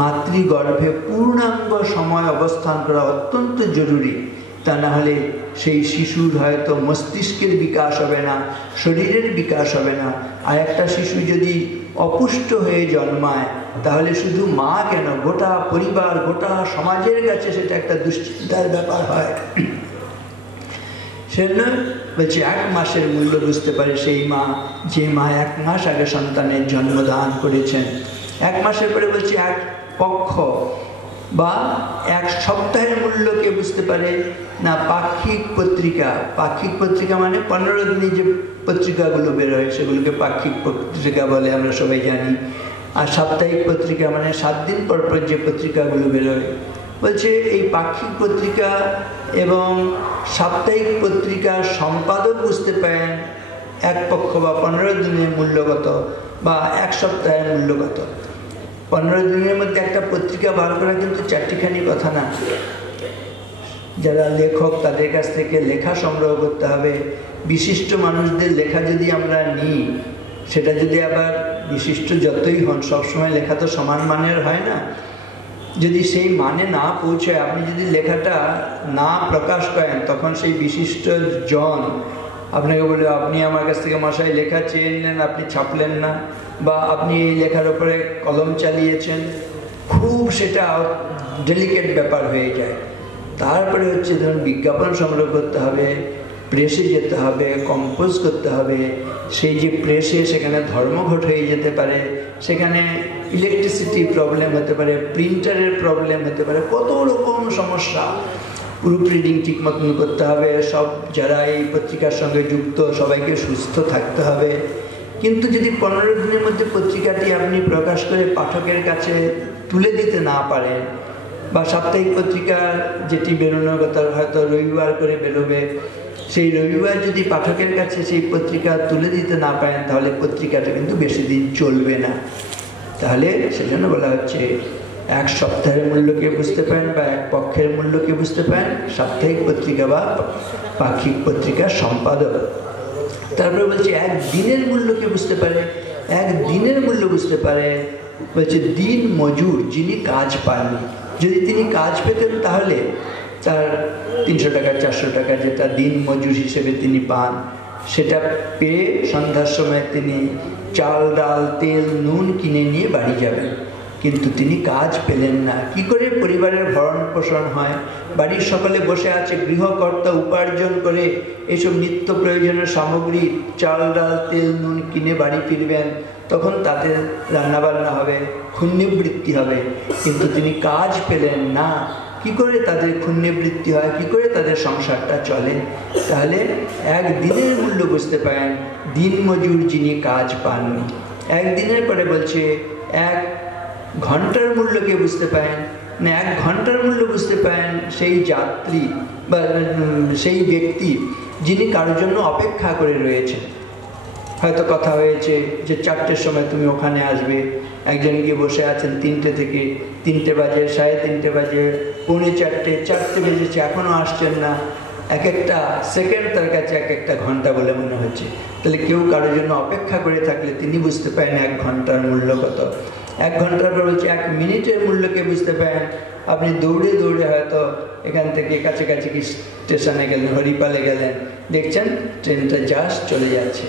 মাতৃগর্ভে পূর্ণাঙ্গ সময় অবস্থান করা অত্যন্ত জরুরি। তা না হলে সেই শিশুর হয়তো মস্তিষ্কের বিকাশ হবে না, শরীরের বিকাশ হবে না। আর একটা শিশু যদি অপুষ্ট হয়ে জন্মায় তাহলে শুধু মা কেন, গোটা পরিবার, গোটা সমাজের কাছে সেটা একটা দুশ্চিন্তার ব্যাপার হয়। সেজন্য বলছে 1 মাসের মূল্য বুঝতে পারে সেই মা, যে মা 1 মাস আগে সন্তানের জন্মদান করেছেন। 1 মাসের পরে বলছে 1 পক্ষ বা 1 সপ্তাহের মূল্যকে বুঝতে পারে না। পাক্ষিক পত্রিকা মানে 15 দিনে যে পত্রিকাগুলো বেরোয় সেগুলোকে পাক্ষিক পত্রিকা বলে, আমরা সবাই জানি। আর সাপ্তাহিক পত্রিকা মানে 7 দিন পর পর যে পত্রিকাগুলো বেরোয়। বলছে এই পাক্ষিক পত্রিকা এবং সাপ্তাহিক পত্রিকার সম্পাদক বুঝতে পারেন 1 পক্ষ বা 15 দিনের মূল্যগত বা 1 সপ্তাহের মূল্যগত। 15 দিনের মধ্যে একটা পত্রিকা বার করা কিন্তু চারটিখানি কথা না। যারা লেখক তাদের কাছ থেকে লেখা সংগ্রহ করতে হবে। বিশিষ্ট মানুষদের লেখা যদি আমরা নিই, সেটা যদি আবার বিশিষ্ট যতই হন, সবসময় লেখা তো সমান মানের হয় না। যদি সেই মানে না পৌঁছায়, আপনি যদি লেখাটা না প্রকাশ করেন, তখন সেই বিশিষ্ট জন আপনাকে বলে, আপনি আমার কাছ থেকে মশাই লেখা চেয়ে নিলেন, আপনি ছাপলেন না, বা আপনি এই লেখার উপরে কলম চালিয়েছেন, খুব সেটা ডেলিকেট ব্যাপার হয়ে যায়। তারপরে হচ্ছে ধরুন বিজ্ঞাপন সংগ্রহ করতে হবে, প্রেসে যেতে হবে, কম্পোজ করতে হবে। সেই যে প্রেসে সেখানে ধর্মঘট হয়ে যেতে পারে, সেখানে ইলেকট্রিসিটি প্রবলেম হতে পারে, প্রিন্টারের প্রবলেম হতে পারে, কত রকম সমস্যা। প্রুফ রিডিং ঠিক মতন করতে হবে, সব যারা এই পত্রিকার সঙ্গে যুক্ত সবাইকে সুস্থ থাকতে হবে। কিন্তু যদি 15 দিনের মধ্যে পত্রিকাটি আপনি প্রকাশ করে পাঠকের কাছে তুলে দিতে না পারেন, বা সাপ্তাহিক পত্রিকা যেটি বেরোনোর কথা হয়তো রবিবার করে বেরোবে, সেই রবিবার যদি পাঠকের কাছে সেই পত্রিকা তুলে দিতে না পারেন, তাহলে পত্রিকাটা কিন্তু বেশি দিন চলবে না। তাহলে সেজন্য বলা হচ্ছে 1 সপ্তাহের মূল্যকে বুঝতে পারেন বা 1 পক্ষের মূল্যকে বুঝতে পারেন সাপ্তাহিক পত্রিকা বা পাক্ষিক পত্রিকার সম্পাদক। তারপরে বলছে 1 দিনের মূল্যকে বুঝতে পারে। 1 দিনের মূল্য বুঝতে পারে বলছে দিন মজুর, যিনি কাজ পাননি। যদি তিনি কাজ পেতেন তাহলে তার 300 টাকা 400 টাকা যেটা দিন মজুর হিসেবে তিনি পান, সেটা পেয়ে সন্ধ্যার সময় তিনি চাল ডাল তেল নুন কিনে নিয়ে বাড়ি যাবেন। কিন্তু তিনি কাজ পেলেন না, কি করে পরিবারের ভরণ পোষণ হয়? বাড়ির সকলে বসে আছে, গৃহকর্তা উপার্জন করে এইসব নিত্য প্রয়োজনীয় সামগ্রী চাল ডাল তেল নুন কিনে বাড়ি ফিরবেন, তখন তাদের রান্নাবান্না হবে, ক্ষুণ্ণবৃত্তি হবে। কিন্তু তিনি কাজ পেলেন না, কি করে তাদের ক্ষুণ্ণবৃত্তি হয়, কি করে তাদের সংসারটা চলে? তাহলে একদিনের মূল্য বুঝতে পারেন দিন মজুর যিনি কাজ পাননি। একদিনের পরে বলছে 1 ঘন্টার মূল্যকে বুঝতে পারেন না, 1 ঘন্টার মূল্য বুঝতে পারেন সেই যাত্রী বা সেই ব্যক্তি যিনি কারোর জন্য অপেক্ষা করে রয়েছেন। হয়তো কথা হয়েছে যে 4টের সময় তুমি ওখানে আসবে, একজন গিয়ে বসে আছেন 3টে থেকে, 3টে বাজে, 3:30 বাজে, 3:45, 4টে বেজেছে, এখনও আসছেন না। এক একটা সেকেন্ড তার কাছে এক একটা ঘন্টা বলে মনে হচ্ছে। তাহলে কেউ কারোর জন্য অপেক্ষা করে থাকলে তিনি বুঝতে পারেন 1 ঘন্টার মূল্য কত। 1 ঘন্টার পর বলছে 1 মিনিটের মূল্যকে বুঝতে পারেন। আপনি দৌড়ে দৌড়ে হয়তো এখান থেকে কাছাকাছি কি স্টেশনে গেলেন, হরিপালে গেলেন, দেখছেন ট্রেনটা জাস্ট চলে যাচ্ছে,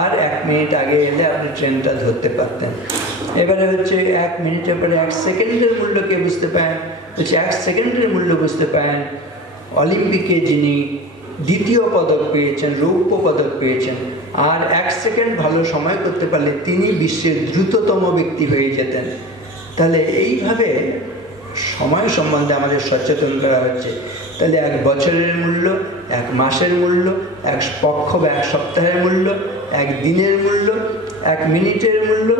আর 1 মিনিট আগে এলে আপনি ট্রেনটা ধরতে পারতেন। এবারে হচ্ছে 1 মিনিটের পরে 1 সেকেন্ডের মূল্যকে বুঝতে পারেন। বলছে 1 সেকেন্ডের মূল্য বুঝতে পারেন অলিম্পিকে যিনি 2য় পদক পেয়েছেন, রৌপ্য পদক পেয়েছেন, আর 1 সেকেন্ড ভালো সময় করতে পারলে তিনি বিশ্বের দ্রুততম ব্যক্তি হয়ে যেতেন। তাহলে এইভাবে সময় সম্বন্ধে আমাদের সচেতন করা হচ্ছে। তাহলে 1 বছরের মূল্য, 1 মাসের মূল্য, 1 পক্ষ বা 1 সপ্তাহের মূল্য, 1 দিনের মূল্য, 1 মিনিটের মূল্য,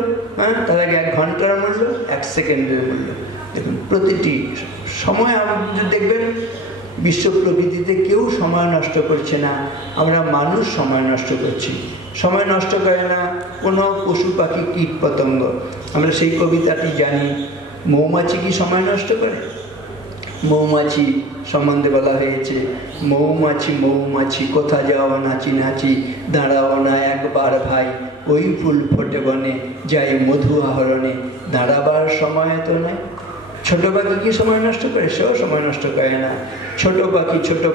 তার আগে 1 ঘন্টার মূল্য, 1 সেকেন্ডের মূল্য। দেখুন প্রতিটি সময় আপনি দেখবেন বিশ্ব প্রকৃতিতে কেউ সময় নষ্ট করছে না, আমরা মানুষ সময় নষ্ট করছি। সময় নষ্ট করে না কোনো পশু পাখি কীট পতঙ্গ। আমরা সেই কবিতাটি জানি, মৌমাছি কি সময় নষ্ট করে? মৌমাছি সম্বন্ধে বলা হয়েছে, মৌমাছি মৌমাছি কোথা যাও নাচি নাচি, দাঁড়াও না একবার ভাই, ওই ফুল ফোটে বনে, যাই মধু আহরণে, দাঁড়াবার সময় তো নয়। ছোট পাখি কি সময় নষ্ট করে? সেও সময় নষ্ট করে না। ছোট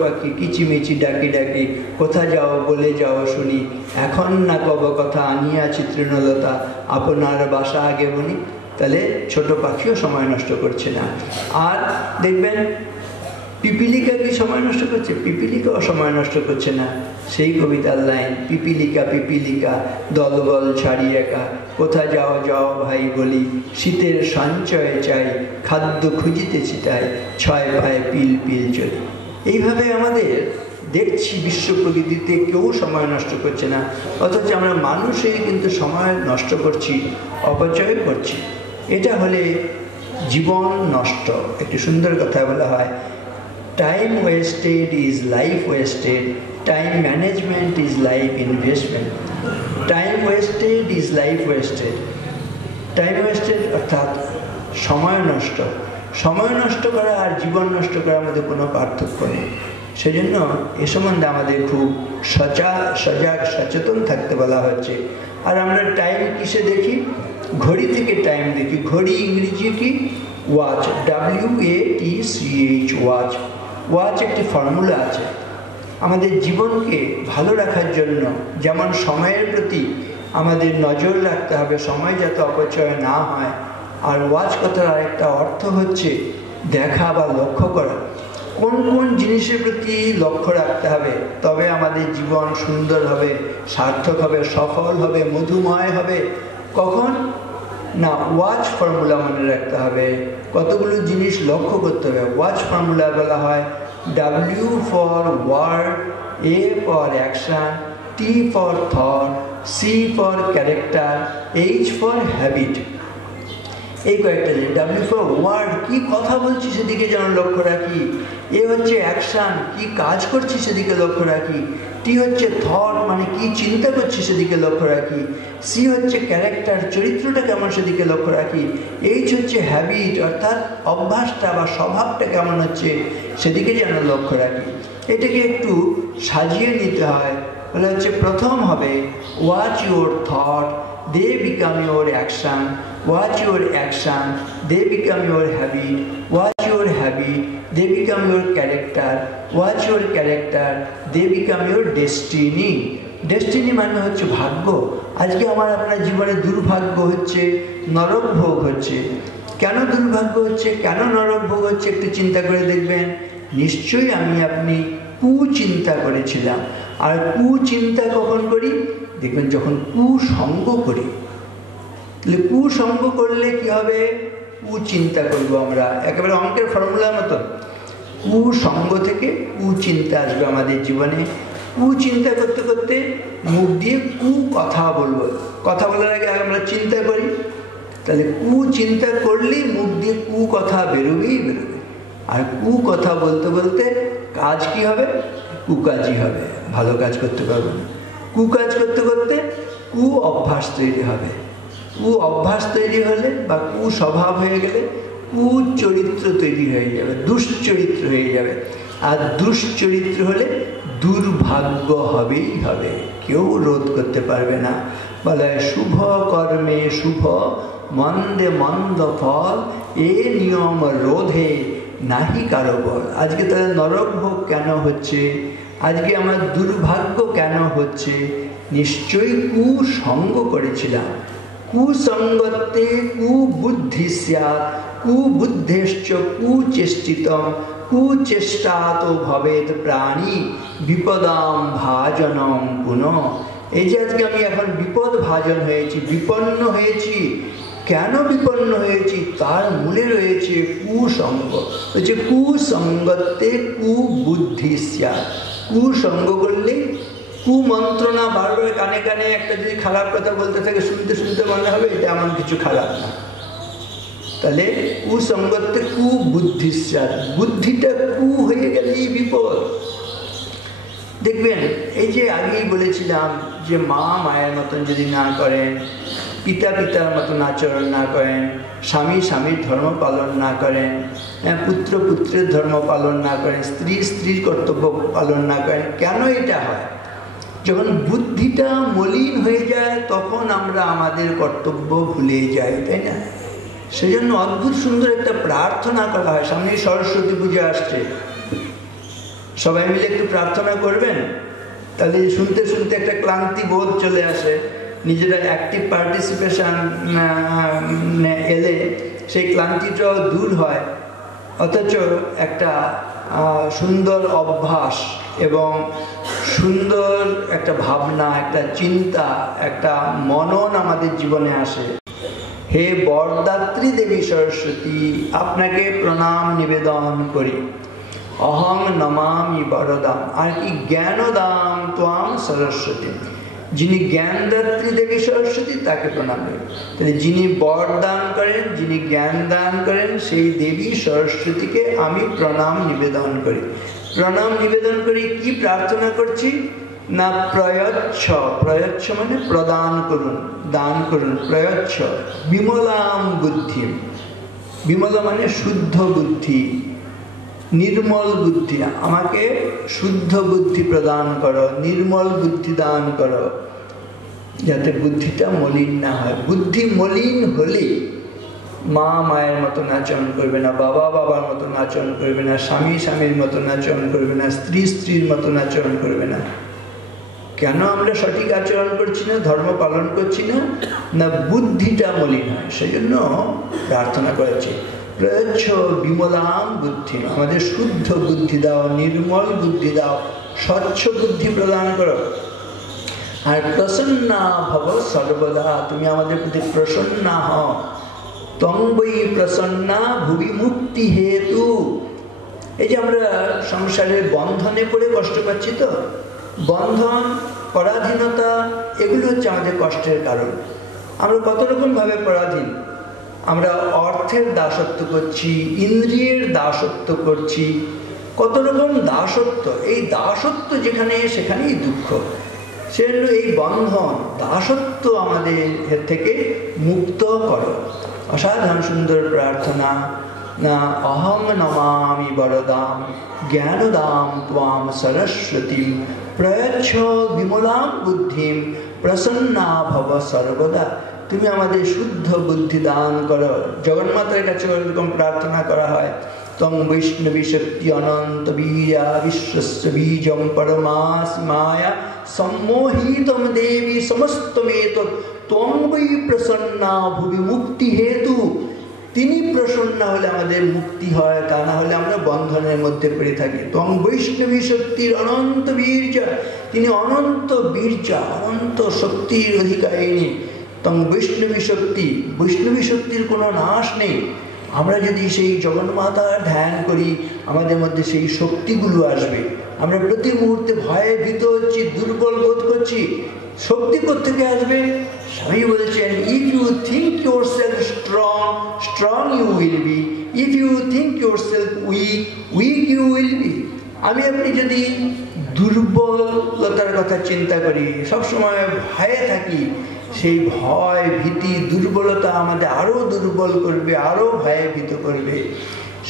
পাখি কিচিমিচি ডাকি ডাকি, কোথা যাও বলে যাও শুনি, এখন না কব কথা আনিয়াছি তৃণলতা, আপনার বাসা আগে বনি। তাহলে ছোট পাখিও সময় নষ্ট করছে না। আর দেখবেন পিপিলিকা কি সময় নষ্ট করছে? পিপিলিকাও সময় নষ্ট করছে না। সেই কবিতার লাইন, পিপিলিকা পিপিলিকা দলবল ছাড়ি একা, কোথা যাও যাও ভাই বলি, শীতের সঞ্চয় চাই, খাদ্য খুঁজিতেছি তাই, 6 পায়ে পিল পিল চলি। এইভাবে আমাদের দেখছি বিশ্ব প্রকৃতিতে কেউ সময় নষ্ট করছে না, অথচ আমরা মানুষই কিন্তু সময় নষ্ট করছি, অপচয় করছি। এটা হলে জীবন নষ্ট। একটি সুন্দর কথা বলা হয়, time wasted is life wasted, time management is life investment. Time wasted is life wasted. Time wasted অর্থাৎ সময় নষ্ট। সময় নষ্ট করা আর জীবন নষ্ট করার মধ্যে কোনো পার্থক্য নেই। সেজন্য এ সম্বন্ধে আমাদের খুব সজাগ সচেতন থাকতে বলা হচ্ছে। আর আমরা টাইম কিসে দেখি? ঘড়ি থেকে টাইম দেখি। ঘড়ি ইংরেজি কি? Watch, WATCH, watch. ওয়াচ একটি ফর্মুলা আছে। আমাদের জীবনকে ভালো রাখার জন্য যেমন সময়ের প্রতি আমাদের নজর রাখতে হবে, সময় যাতে অপচয় না হয়। আর ওয়াচ কথার আরেকটা অর্থ হচ্ছে দেখা বা লক্ষ্য করা। কোন কোন জিনিসের প্রতি লক্ষ্য রাখতে হবে, তবে আমাদের জীবন সুন্দর হবে, সার্থক হবে, সফল হবে, মধুময় হবে। কখন না, ওয়াচ ফর্মুলা মনে রাখতে হবে। কতগুলো জিনিস লক্ষ্য করতে হবে। ওয়াচ ফর্মুলা বলা হয় W for word, A for action, T for thought, C for character, H for habit. এই কয়েকটা জিনিস। W ফর ওয়ার্ড, কি কথা বলছি সেদিকে যেন লক্ষ্য রাখি। A হচ্ছে অ্যাকশান, কি কাজ করছি সেদিকে লক্ষ্য রাখি। T হচ্ছে থট, মানে কি চিন্তা করছি সেদিকে লক্ষ্য রাখি। C হচ্ছে ক্যারেক্টার, চরিত্রটা কেমন সেদিকে লক্ষ্য রাখি। H হচ্ছে হ্যাবিট, অর্থাৎ অভ্যাসটা বা স্বভাবটা কেমন হচ্ছে সেদিকে যেন লক্ষ্য রাখি। এটাকে একটু সাজিয়ে নিতে হয়। বলে হচ্ছে প্রথম হবে watch your thought, they become your action. Watch your action, they become your habit. Watch your habit, they become your character. Watch your character, they become your destiny. Destiny মানে হচ্ছে ভাগ্য। আজকে আমার আপনার জীবনে দুর্ভাগ্য হচ্ছে, নরক ভোগ হচ্ছে। কেন দুর্ভাগ্য হচ্ছে, কেন নরক ভোগ হচ্ছে একটু চিন্তা করে দেখবেন। নিশ্চয়ই আপনি কুচিন্তা করেছিলাম। আর কুচিন্তা কখন করি? দেখবেন যখন কুসঙ্গ করি। তাহলে কুসঙ্গ করলে কি হবে? কুচিন্তা করবো আমরা, একেবারে অঙ্কের ফর্মুলার মতো। কুসঙ্গ থেকে কুচিন্তা আসবে আমাদের জীবনে। কুচিন্তা করতে করতে মুখ দিয়ে কথা বলবো। কথা বলার আগে আমরা চিন্তা করি, তাহলে কুচিন্তা করলেই মুখ দিয়ে কথা বেরোবেই বেরোবে। আর কথা বলতে বলতে কাজ কি হবে? কুকাজই হবে, ভালো কাজ করতে পারবো না। কুকাজ করতে করতে অভ্যাস তৈরি হবে। অভ্যাস তৈরি হলে বা স্বভাব হয়ে গেলে কুচরিত্র তৈরি হয়ে যাবে, দুশ্চরিত্র হয়ে যাবে। আর দুশ্চরিত্র হলে দুর্ভাগ্য হবেই হবে, কেউ রোধ করতে পারবে না। বলা হয় শুভ কর্মে শুভ, মন্দে মন্দ ফল, এ নিয়ম রোধে নাহি কারো বল। আজকে তাহলে নরক ভোগ কেন হচ্ছে? আজকে আমার দুর্ভাগ্য কেন হচ্ছে? নিশ্চয়ই কুসঙ্গ করেছিলাম। কুসঙ্গতে কুবুদ্ধি স্যাৎ, কুবুদ্ধেশ্চ কুচেষ্টিতম, কুচেষ্টাত ভবেত প্রাণী বিপদাম ভাজনম পুনঃ। এই যে আজকে আমি এখন বিপদ ভাজন হয়েছি, বিপন্ন হয়েছি। কেন বিপন্ন হয়েছি? তার মূলে রয়েছে কুসঙ্গ। হচ্ছে কুসঙ্গতে কুবুদ্ধি স্যাৎ। কুসঙ্গ করলে কুমন্ত্রণা বারবার কানে কানে একটা যদি খারাপ কথা বলতে থাকে, শুনতে শুনতে মনে হবে এটা এমন কিছু খারাপ না। তাহলে কুসঙ্গতে কুবুদ্ধি স্যাৎ, বুদ্ধিটা হয়ে গেলেই বিপদ। দেখবেন এই যে আগেই বলেছিলাম যে মা মায়ের মতন যদি না করেন, পিতা পিতার মতন আচরণ না করেন, স্বামী স্বামীর ধর্ম পালন না করেন, পুত্র পুত্রের ধর্ম পালন না করেন, স্ত্রী স্ত্রীর কর্তব্য পালন না করেন, কেন এটা হয়? যখন বুদ্ধিটা মলিন হয়ে যায় তখন আমরা আমাদের কর্তব্য ভুলে যাই, তাই না? সেজন্য অদ্ভুত সুন্দর একটা প্রার্থনা করা হয়। সামনে সরস্বতী পূজা আসছে, সবাই মিলে একটু প্রার্থনা করবেন, তাহলে শুনতে শুনতে একটা ক্লান্তি বোধ চলে আসে। নিজেরা অ্যাক্টিভ পার্টিসিপেশন এলে সেই ক্লান্তিটাও দূর হয়। অথচ একটা সুন্দর অভ্যাস এবং সুন্দর একটা ভাবনা, একটা চিন্তা, একটা মনন আমাদের জীবনে আসে। হে বরদাত্রী দেবী সরস্বতী, আপনাকে প্রণাম নিবেদন করি। অহং নমামি বরদাম, আর কি জ্ঞানদাম ত্বাং সরস্বতী। যিনি জ্ঞানদাত্রী দেবী সরস্বতী তাকে প্রণাম করি। তাহলে যিনি বরদান করেন, যিনি জ্ঞান দান করেন, সেই দেবী সরস্বতীকে আমি প্রণাম নিবেদন করি। প্রণাম নিবেদন করি, কি প্রার্থনা করছি না? প্রয়চ্ছ, প্রয়চ্ছ মানে প্রদান করুন, দান করুন। প্রয়চ্ছ বিমলাম বুদ্ধি, বিমলা মানে শুদ্ধ বুদ্ধি, নির্মল বুদ্ধি। আমাকে শুদ্ধ বুদ্ধি প্রদান করো, নির্মল বুদ্ধি দান করো, যাতে বুদ্ধিটা মলিন না হয়। বুদ্ধি মলিন হলে মা মায়ের মতন আচরণ করবে না, বাবা বাবার মতন আচরণ করবে না, স্বামী স্বামীর মতন আচরণ করবে না, স্ত্রী স্ত্রীর মতন আচরণ করবে না। কেন আমরা সঠিক আচরণ করছি না, ধর্ম পালন করছি না? না বুদ্ধিটা মলিন হয়। সেই জন্য প্রার্থনা করেছি, প্রয়চ্ছ বিমলাম বুদ্ধি, আমাদের শুদ্ধ বুদ্ধি দাও, নির্মল বুদ্ধি দাও, স্বচ্ছ বুদ্ধি প্রদান করো। আর প্রসন্না ভব সর্বদা, তুমি আমাদের প্রতি প্রসন্না হও। তং বৈ প্রসন্না ভুবি মুক্তি হেতু। এই যে আমরা সংসারের বন্ধনে পড়ে কষ্ট পাচ্ছি, তো বন্ধন, পরাধীনতা, এগুলো হচ্ছে আমাদের কষ্টের কারণ। আমরা কত রকমভাবে পরাধীন। আমরা অর্থের দাসত্ব করছি, ইন্দ্রিয়ের দাসত্ব করছি, কত রকম দাসত্ব। এই দাসত্ব যেখানে, সেখানেই দুঃখ। সেজন্য এই বন্ধন, দাসত্ব আমাদের থেকে মুক্ত করো। অসাধারণ সুন্দর প্রার্থনা না? অহং নমামি বরদাম জ্ঞানদাম ত্বাম সরস্বতী, প্রয়চ্ছ বিমলাম বুদ্ধিম, প্রসন্না ভব সর্বদা। তুমি আমাদের শুদ্ধ বুদ্ধি দান করো। জগন্মাতার কাছে এরকম প্রার্থনা করা হয়। তং বৈষ্ণবী শক্তি অনন্ত বীরা বিশ্বস্য বীজম পরমাস মায়া সম্মোহিতম দেবী সমস্তমেত ত্বং বৈ প্রসন্না ভুবি মুক্তি হেতু। তিনি প্রসন্ন হলে আমাদের মুক্তি হয়, তা না হলে আমরা বন্ধনের মধ্যে পড়ে থাকি। ত্বং বৈষ্ণবী শক্তির অনন্ত বীর্য, তিনি অনন্ত বীর্য, অনন্ত শক্তির অধিকারিণী। তং বৈষ্ণবী শক্তি, বৈষ্ণবী শক্তির কোনো নাশ নেই। আমরা যদি সেই জগন্মাতার ধ্যান করি, আমাদের মধ্যে সেই শক্তিগুলো আসবে। আমরা প্রতি মুহূর্তে ভয়ে ভীত হচ্ছি, দুর্বল বোধ করছি, শক্তি কোত্থেকে আসবে? স্বামী বলেছেন, if you think yourself strong, strong you will be. If you think yourself weak, weak you will be. আমি আপনি যদি দুর্বলতার কথা চিন্তা করি, সবসময় ভয়ে থাকি, সেই ভয় ভীতি দুর্বলতা আমাদের আরও দুর্বল করবে, আরও ভয়ে ভীত করবে।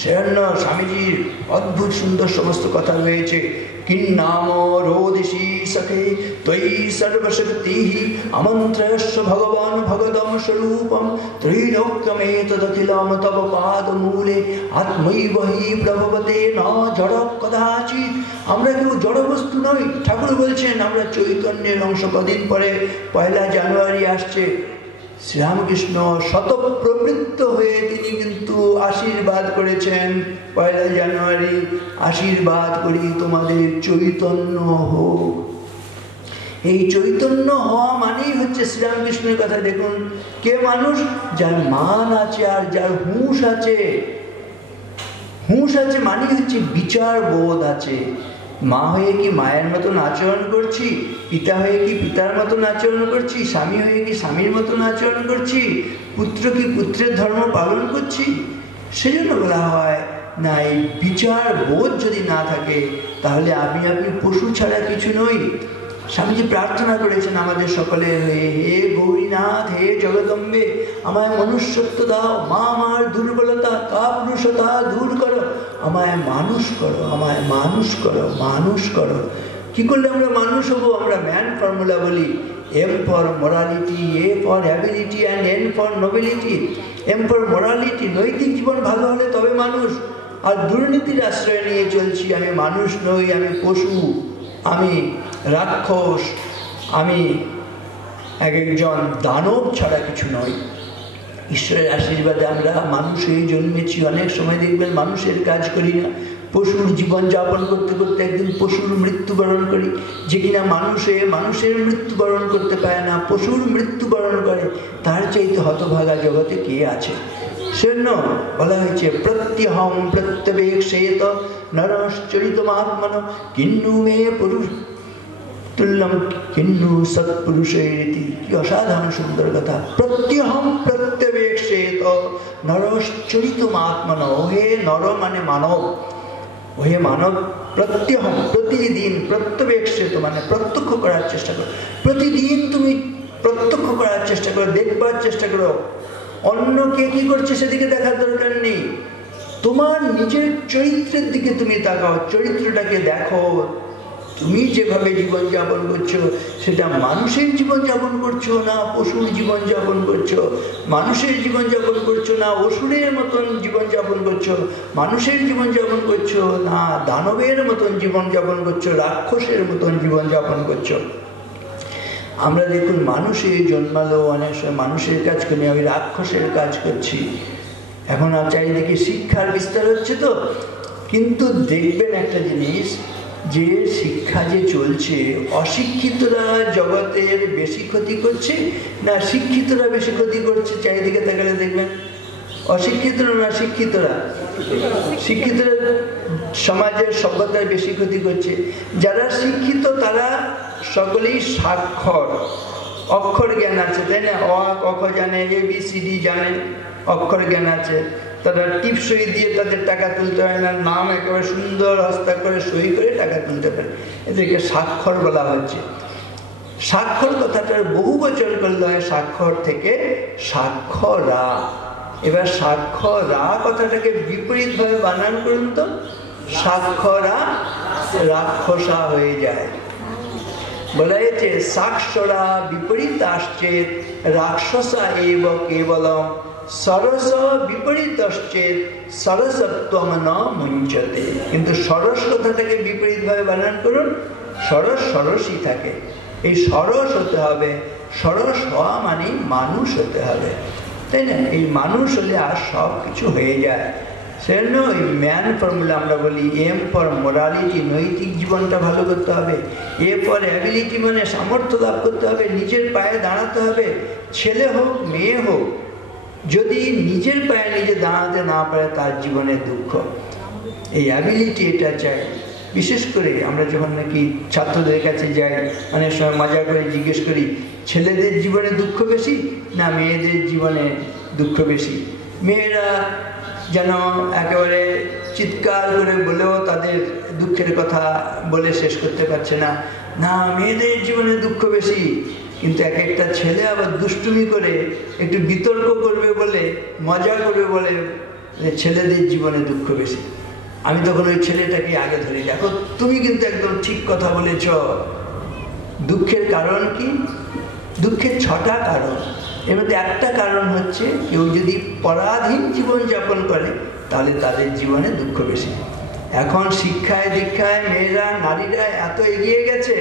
সেজন্য স্বামীজির অদ্ভুত সুন্দর সমস্ত কথা রয়েছে। কিন্নাম রোদিষি সখে ত্বয়ি সর্বশক্তি আমন্ত্রয়স্য ভগবান ভগদম স্বরূপম ত্রৈলোক্যমেতদখিলম তব পাদমূলে আত্মৈব হি প্রভবতে ন জড় কদাচিৎ। আমরা কেউ জড় বস্তু নই। ঠাকুর বলছেন আমরা চৈতন্যের অংশ। কদিন পরে 1 জানুয়ারি আসছে। শ্রীরামকৃষ্ণ শতপ্রবৃত্ত হয়ে তিনি কিন্তু আশীর্বাদ করেছেন, 1 জানুয়ারি আশীর্বাদ করি তোমাদের চৈতন্য হোক। এই চৈতন্য হওয়া মানেই হচ্ছে শ্রীরামকৃষ্ণের কথা। দেখুন, কে মানুষ? যার মান আছে আর যার হুঁশ আছে। হুঁশ আছে মানে হচ্ছে বিচার বোধ আছে। মা হয়ে কি মায়ের মতন আচরণ করছি? পিতা হয়ে কি পিতার মতন আচরণ করছি? স্বামী হয়ে কি স্বামীর মতন আচরণ করছি? পুত্র কি পুত্রের ধর্ম পালন করছি? সেজন্য বলা হয় না, এই বিচার বোধ যদি না থাকে তাহলে আপনি পশু ছাড়া কিছু নই। স্বামীজি প্রার্থনা করেছেন আমাদের সকলের হয়ে, হে গৌরীনাথ, হে জগদম্বে, আমায় মনুষ্যত্ব দাও। মা আমার দুর্বলতা কাপুরুষতা দূর করো, আমায় মানুষ করো, আমায় মানুষ করো, মানুষ করো। কি করলে আমরা মানুষ হবো? আমরা ম্যান ফর্মুলা বলি। M for morality, A for ability and N for nobility. M for morality, নৈতিক জীবন ভালো হলে তবে মানুষ। আর দুর্নীতির আশ্রয় নিয়ে চলছি, আমি মানুষ নই, আমি পশু, আমি রাক্ষস, আমি একজন দানব ছাড়া কিছু নই। ঈশ্বরের আশীর্বাদে আমরা মানুষ হয়ে জন্মেছি। অনেক সময় দেখবেন মানুষের কাজ করি না, পশুর জীবন যাপন করতে করতে একদিন পশুর মৃত্যুবরণ করি। যে কিনা মানুষ হয়ে মানুষের মৃত্যুবরণ করতে পারে না, পশুর মৃত্যুবরণ করে, তার চাইতে হতভাগা জগতে কে আছে? সেজন্য বলা হয়েছে প্রত্যহম প্রত্যবেক্ষেত নরশ্চরিতমাত্মন কিন্নু মে পুরুষ তুল্যম কিন্নু সৎপুরুষেরিতি। কি অসাধারণ সুন্দর কথা। প্রত্যহম প্রত্যবেক্ষেত নরশ্চরিতমাত্মন। ওহে নর মানে মানব, ওহে মানব, প্রত্যহম প্রতিদিন, প্রত্যবেক্ষেত মানে প্রত্যক্ষ করার চেষ্টা করো। প্রতিদিন তুমি প্রত্যক্ষ করার চেষ্টা করো, দেখবার চেষ্টা করো। অন্য কে কি করছে সেদিকে দেখার দরকার নেই, তোমার নিজের চরিত্রের দিকে তুমি তাকাও, চরিত্রটাকে দেখো। তুমি যেভাবে জীবনযাপন করছো সেটা মানুষের জীবনযাপন করছো না পশুর জীবনযাপন করছো, মানুষের জীবনযাপন করছো না অসুরের মতন জীবনযাপন করছো, মানুষের জীবনযাপন করছো না দানবের মতন জীবনযাপন করছো, রাক্ষসের মতন জীবনযাপন করছো। আমরা দেখুন মানুষে জন্মালো, অনেক সময় মানুষের কাজ করি, আমি রাক্ষসের কাজ করছি। এখন আর চারিদিকে শিক্ষার বিস্তার হচ্ছে তো, কিন্তু দেখবেন একটা জিনিস, যে শিক্ষা যে চলছে, অশিক্ষিতরা জগতের বেশি ক্ষতি করছে না শিক্ষিতরা বেশি ক্ষতি করছে? চারিদিকে তাকালে দেখবেন অশিক্ষিতরা না শিক্ষিতরা? শিক্ষিতরা সমাজের সভ্যতার বেশি ক্ষতি করছে। যারা শিক্ষিত তারা সকলেই সাক্ষর, অক্ষর জ্ঞান আছে, তাই না? অ ক খ জানে, ABCD জানে, অক্ষর জ্ঞান আছে। তারা টিপ সই দিয়ে তাদের টাকা তুলতে হয় না, নাম একেবারে সুন্দর হস্তাক্ষরে সই করে টাকা তুলতে পারে, এদেরকে সাক্ষর বলা হচ্ছে। স্বাক্ষর কথাটার বহু বচন করলে হয় সাক্ষর থেকে সাক্ষরা। এবার সাক্ষরা কথাটাকে বিপরীতভাবে বানান করুন তো, সাক্ষরা রাক্ষসা হয়ে যায়। বলা হয়েছে সাক্ষরা বিপরীত আসছে রাক্ষসা এব কেবলম সরস বিপরীতশ্চে সরসত্বম ন মুঞ্চতে। কিন্তু সরস কথাটাকে বিপরীতভাবে বানান করুন, সরস সরসই থাকে। এই সরস হতে হবে, সরস হওয়া মানে মানুষ হতে হবে, তাই না? এই মানুষ হলে আর সব কিছু হয়ে যায়। সেজন্য ওই ম্যান ফর্মুলা আমরা বলি, এম ফর মোরালিটি, নৈতিক জীবনটা ভালো করতে হবে। এ ফর অ্যাবিলিটি মানে সামর্থ্য লাভ করতে হবে, নিজের পায়ে দাঁড়াতে হবে। ছেলে হোক মেয়ে হোক, যদি নিজের পায়ে নিজে দাঁড়াতে না পারে তার জীবনে দুঃখ। এই অ্যাবিলিটি এটা চাই। বিশেষ করে আমরা যখন নাকি ছাত্রদের কাছে যাই, অনেক সময় মজা করে জিজ্ঞেস করি, ছেলেদের জীবনে দুঃখ বেশি না মেয়েদের জীবনে দুঃখ বেশি? মেয়েরা যেন একেবারে চিৎকার করে বলেও তাদের দুঃখের কথা বলে শেষ করতে পারছে না, না মেয়েদের জীবনে দুঃখ বেশি। কিন্তু এক একটা ছেলে আবার দুষ্টুমি করে একটু বিতর্ক করবে বলে, মজা করবে বলে ছেলেদের জীবনে দুঃখ বেশি। আমি তখন ওই ছেলেটাকে আগে ধরে, দেখো তুমি কিন্তু একদম ঠিক কথা বলেছ। দুঃখের কারণ কি? দুঃখের 6টা কারণ। এর মধ্যে একটা কারণ হচ্ছে কেউ যদি পরাধীন জীবনযাপন করে তাহলে তাদের জীবনে দুঃখ বেশি। এখন শিক্ষায় দীক্ষায় মেয়েরা নারীরা এত এগিয়ে গেছে,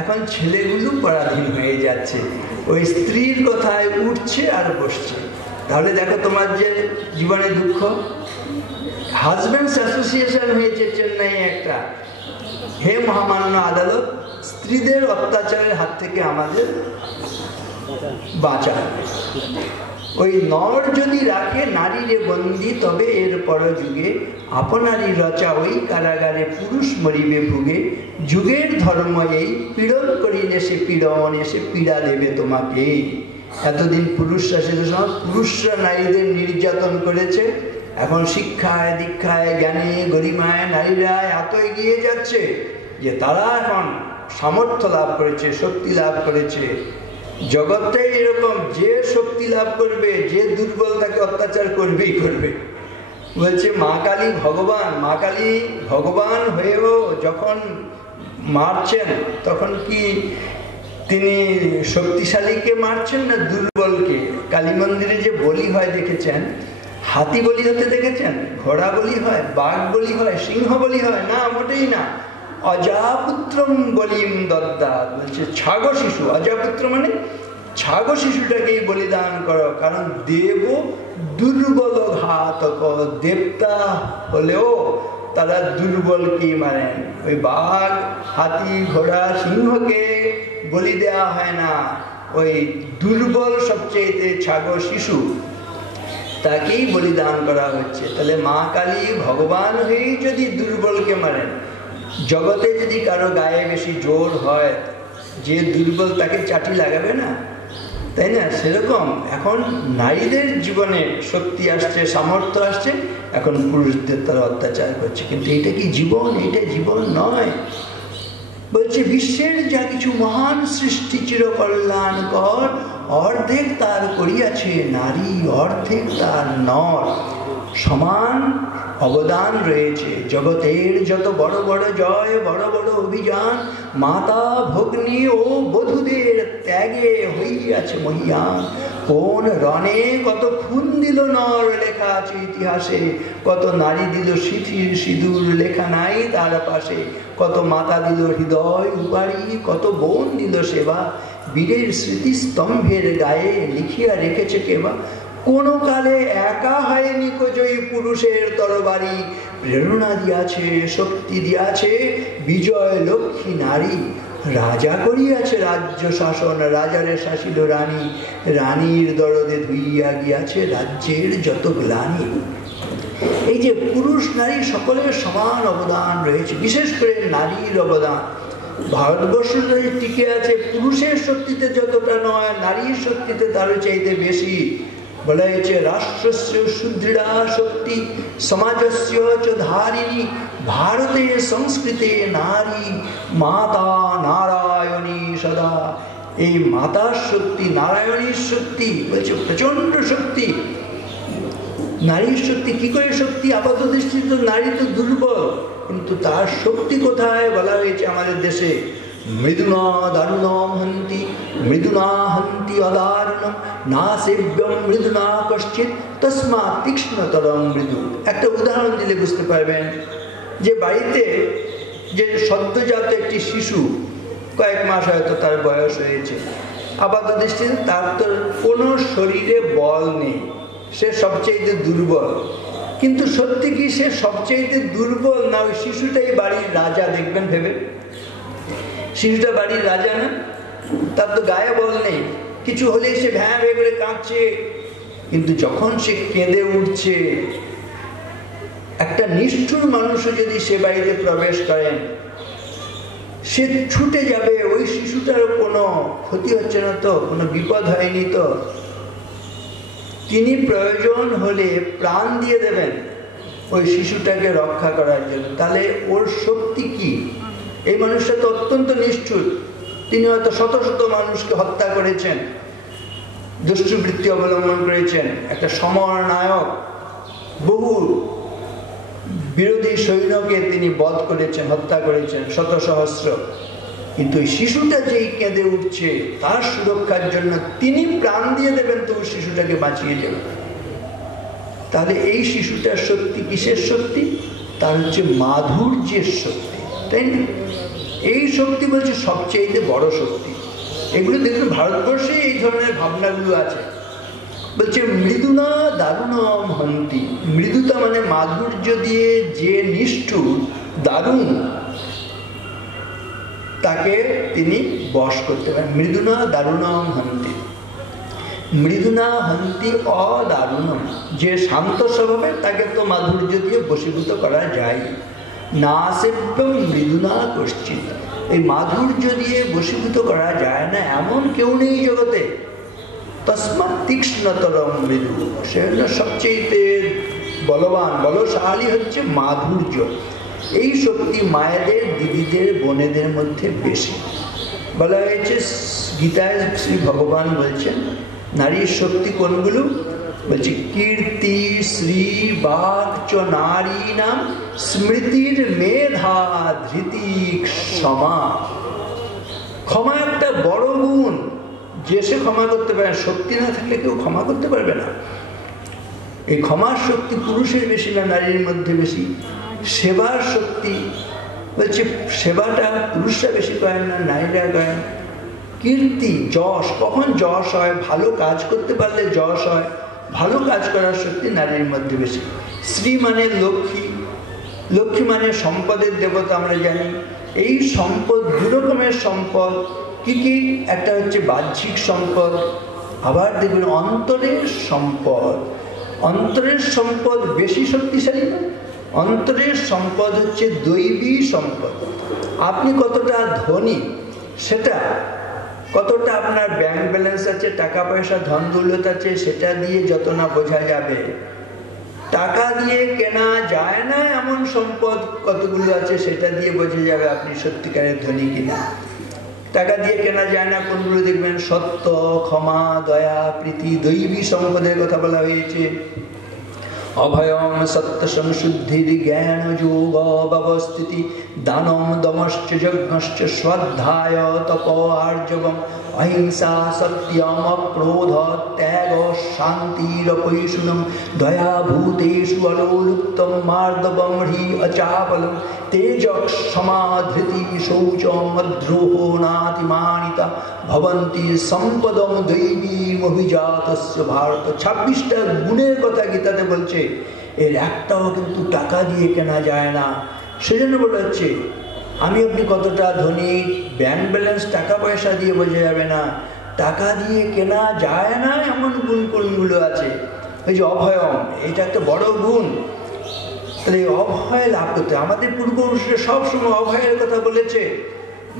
এখন ছেলেগুলো পরাধীন হয়ে যাচ্ছে, ওই স্ত্রীর কথায় উঠছে আর বসছে। তাহলে দেখো তোমার যে জীবনে দুঃখ। হাজব্যান্ডস অ্যাসোসিয়েশন হয়েছে চেন্নাইয়ে একটা, হে মহামান্য আদালত, স্ত্রীদের অত্যাচারের হাত থেকে আমাদের বাঁচা। ওই নর যদি রাখে নারীরে বন্দি, তবে এর পর যুগে আপনারই রচা ওই কারাগারে পুরুষ মরিবে ভুগে। যুগের ধর্ম এই, পীড়ন করিলে সে পীড়ন এসে পীড়া দেবে তোমাকে। এতদিন পুরুষরা, সে সময় পুরুষরা নারীদের নির্যাতন করেছে। এখন শিক্ষায় দীক্ষায় জ্ঞানে গরিমায় নারীরা এত এগিয়ে যাচ্ছে যে তারা এখন সামর্থ্য লাভ করেছে, শক্তি লাভ করেছে। জগতে এরকম যে শক্তি লাভ করবে, যে দুর্বল তাকে অত্যাচার করবেই করবে। বলছে মা কালী ভগবান, মা কালী ভগবান হয়েও যখন মারছেন তখন কি তিনি শক্তিশালীকে মারছেন না দুর্বলকে? কালী মন্দিরে যে বলি হয় দেখেছেন, হাতি বলি হতে দেখেছেন? ঘোড়া বলি হয়, বাঘ বলি হয়, সিংহ বলি হয় না? মোটেই না। অজাপুত্রম বলিম দদ্দা, বলছে ছাগো শিশু। অজাপুত্র মানে ছাগো শিশুটাকেই বলিদান করো, কারণ দেব দুর্বল ঘাতক। দেবতা হলেও তারা দুর্বলকেই মানেন। ওই বাঘ, হাতি, ঘোড়া, সিংহকে বলি দেওয়া হয় না, ওই দুর্বল সবচেয়ে ছাগো শিশু তাকেই বলিদান করা হচ্ছে। তাহলে মা কালী ভগবান হয়েই যদি দুর্বলকে মারেন, জগতে যদি কারো গায়ে বেশি জোর হয়, যে দুর্বল তাকে চাটি লাগাবে না, তাই না? সেরকম এখন নারীদের জীবনে শক্তি আসছে, সামর্থ্য আসছে, এখন পুরুষদের তারা অত্যাচার করছে। কিন্তু এটা কি জীবন? এটা জীবন নয়। বলছে বিশ্বের যা কিছু মহান সৃষ্টি চিরকল্যাণকর, অর্ধেক তার করিয়াছে নারী, অর্ধেক তার নর। সমান অবদান রয়েছে জগতের যত বড় বড় জয়, বড় বড় অভিযান, মাতা ভগ্নী ও বধূদের ত্যাগে হইয়াছে মহিয়ান। কোন রণে কত খুন দিল নর লেখা আছে ইতিহাসে, কত নারী দিল সিথির সিঁদুর লেখা নাই তার পাশে, কত মাতা দিল হৃদয় উপাড়ি, কত বোন দিল সেবা, বীরের স্মৃতিস্তম্ভের গায়ে লিখিয়া রেখেছে কেবা। কোনো কালে একা হয়নি কোজয়ী পুরুষের তরবারি, প্রেরণা দিয়াছে শক্তি দিয়াছে বিজয় লক্ষ্মী নারী। রাজা করিয়াছে রাজ্য শাসন, রাজারে শাসিল রানী, রানীর দরদে ধুইয়া গিয়াছে রাজ্যের যত গ্লানি। এই যে পুরুষ নারী সকলের সমান অবদান রয়েছে, বিশেষ করে নারীর অবদান। ভারতবর্ষ যদি টিকে আছে পুরুষের শক্তিতে যতটা নয়, নারীর শক্তিতে তারও চাইতে বেশি। বলা হয়েছে রাষ্ট্রস্য সুদৃঢ়া শক্তি সমাজস্য চ ধারিণী, ভারতে সংস্কৃতে নারী মাতা নারায়ণী সদা। এই মাতার শক্তি, নারায়ণীর শক্তি বলছে প্রচন্ড শক্তি। নারীর শক্তি কি করে শক্তি? আপাত দৃষ্টিতে নারী তো দুর্বল, কিন্তু তার শক্তি কোথায়? বলা হয়েছে আমাদের দেশে মৃদুনা দারুণম হন্তি, মৃদুনা হন্তি অদারুণম, না সেব্যম মৃদুনা কশ্চিৎ তস্মা তীক্ষ্ণতরম মৃদু। একটা উদাহরণ দিলে বুঝতে পারবেন যে বাড়িতে যে সদ্যজাত একটি শিশু, কয়েক মাস হয়তো তার বয়স হয়েছে, আপাত দৃষ্টিতে তার তো কোনো শরীরে বল নেই, সে সবচেয়ে দুর্বল। কিন্তু সত্যি কি সে সবচেয়ে দুর্বল না ওই শিশুটাই বাড়ির রাজা? দেখবেন ভেবে, শিশুটা বাড়ির রাজা না? তার তো গায়ে বল নেই, কিছু হলেই সে ভ্যাঁ ভ্যাঁ করে কাঁদছে। কিন্তু যখন সে কেঁদে উঠছে, একটা নিষ্ঠুর মানুষও যদি সে বাড়িতে প্রবেশ করেন, সে ছুটে যাবে, ওই শিশুটার কোনো ক্ষতি হচ্ছে না তো, কোনো বিপদ হয়নি তো, তিনি প্রয়োজন হলে প্রাণ দিয়ে দেবেন ওই শিশুটাকে রক্ষা করার জন্য। তাহলে ওর শক্তি কি? এই মানুষটা তো অত্যন্ত নিষ্ঠুর, তিনি হয়তো শত শত মানুষকে হত্যা করেছেন, দুষ্টবৃত্তি অবলম্বন করেছেন, একটা সমর নায়ক, বহু বিরোধী সৈন্যকে তিনি বধ করেছেন, হত্যা করেছেন, শত সহস্র। কিন্তু এই শিশুটা যেই কেঁদে উঠছে, তার সুরক্ষার জন্য তিনি প্রাণ দিয়ে দেবেন, তো শিশুটাকে বাঁচিয়ে দেবেন। তাহলে এই শিশুটার শক্তি কিসের শক্তি? তার হচ্ছে মাধুর্যের শক্তি, তাই না? এই শক্তি বলছে সবচেয়ে বড় শক্তি। এগুলো দেখুন ভারতবর্ষে এই ধরনের ভাবনাগুলো আছে। বলছে মৃদুনা দারুণম হন্তি, মৃদুতা মানে মাধুর্য দিয়ে যে নিষ্ঠুর দারুণ, তাকে তিনি বশ করতে পারেন। মৃদুনা দারুণম হন্তি, মৃদুনা হন্তি অদারুণম, যে শান্ত স্বভাবের তাকে তো মাধুর্য দিয়ে বশীভূত করা যায়। না সেব্যম মৃদুনা কশ্চিৎ, এই মাধুর্য দিয়ে বশীভূত করা যায় না এমন কেউ নেই জগতে। তস্মাৎ তীক্ষ্ণতরম মৃদু, সে হল সবচেয়ে বলবান, বলশালী হচ্ছে মাধুর্য। এই শক্তি মায়েদের, দিদিদের, বোনেদের মধ্যে বেশি। বলা হয়েছে গীতায়, শ্রী ভগবান বলছেন নারীর শক্তি কোনগুলো? বলছে কীর্তি, শ্রী, বাক চ নারী নাম, স্মৃতির মেধা, ধৃতি, ক্ষমা। ক্ষমা একটা বড় গুণ, যে সে ক্ষমা করতে পারে। শক্তি না থাকলে কেউ ক্ষমা করতে পারবে না। এই ক্ষমার শক্তি পুরুষের বেশি না নারীর মধ্যে বেশি? সেবার শক্তি বলছে সেবাটা পুরুষরা বেশি করেন না, নারীরা করেন। কীর্তি, যশ, কখন যশ হয়? ভালো কাজ করতে পারলে যশ হয়। ভালো কাজ করার শক্তি নারীর মধ্যে বেশি। শ্রী মানে লক্ষ্মী, লক্ষ্মী মানে সম্পদের দেবতা আমরা জানি। এই সম্পদ দু রকমের সম্পদ। কি কি? একটা হচ্ছে বাহ্যিক সম্পদ, আবার দেখবেন অন্তরের সম্পদ। অন্তরের সম্পদ বেশি শক্তিশালী না? অন্তরের সম্পদ হচ্ছে দৈবী সম্পদ। আপনি কতটা ধনী, সেটা কতটা আপনার ব্যাংক ব্যালেন্স আছে, টাকা পয়সা, ধন দৌলত আছে, সেটা দিয়ে যত না বোঝা যাবে। টাকা দিয়ে কেনা যায় না এমন সম্পদ কতগুলো আছে, সেটা দিয়ে বোঝা যাবে আপনি সত্যিকারের ধনী কিনা। টাকা দিয়ে কেনা যায় না কোনগুলো? দেখবেন সত্য, ক্ষমা, দয়া, প্রীতি, দৈবী সম্পদের কথা বলা হয়েছে। অভয়ম সত্য সংশুদ্ধির জ্ঞান যোগ ব্যবস্থিতি, দানম দমশ্চ যজ্ঞশ্চ শ্রদ্ধায় তপ আর্জবম, অহিংসা সত্যম ক্রোধ ত্যাগ শান্তিরপৈশুনম, দয়া ভূতেষু অলোলুপ্তম মার্দবম হ্রি অচাপলম, তেজক সমাধৃতি শৌচম অদ্রোহ নাতিমানিতা, ভবন্তি সম্পদম দৈবীম অভিজাতস্য ভারত। 26টা গুণের কথা গীতাতে বলছে, এর একটাও কিন্তু টাকা দিয়ে কেনা যায় না। সেজন্য বলা হচ্ছে আমি আপনি কতটা ধনী, ব্যাংক ব্যালেন্স টাকা পয়সা দিয়ে বোঝা যাবে না। টাকা দিয়ে কেনা যায় না এমন গুণ কোনগুলো আছে? ওই যে অভয়ম, এটা একটা বড় গুণ। তাহলে অভয় লাভ করতে আমাদের পূর্বপুরুষরা সবসময় অভয়ের কথা বলেছে।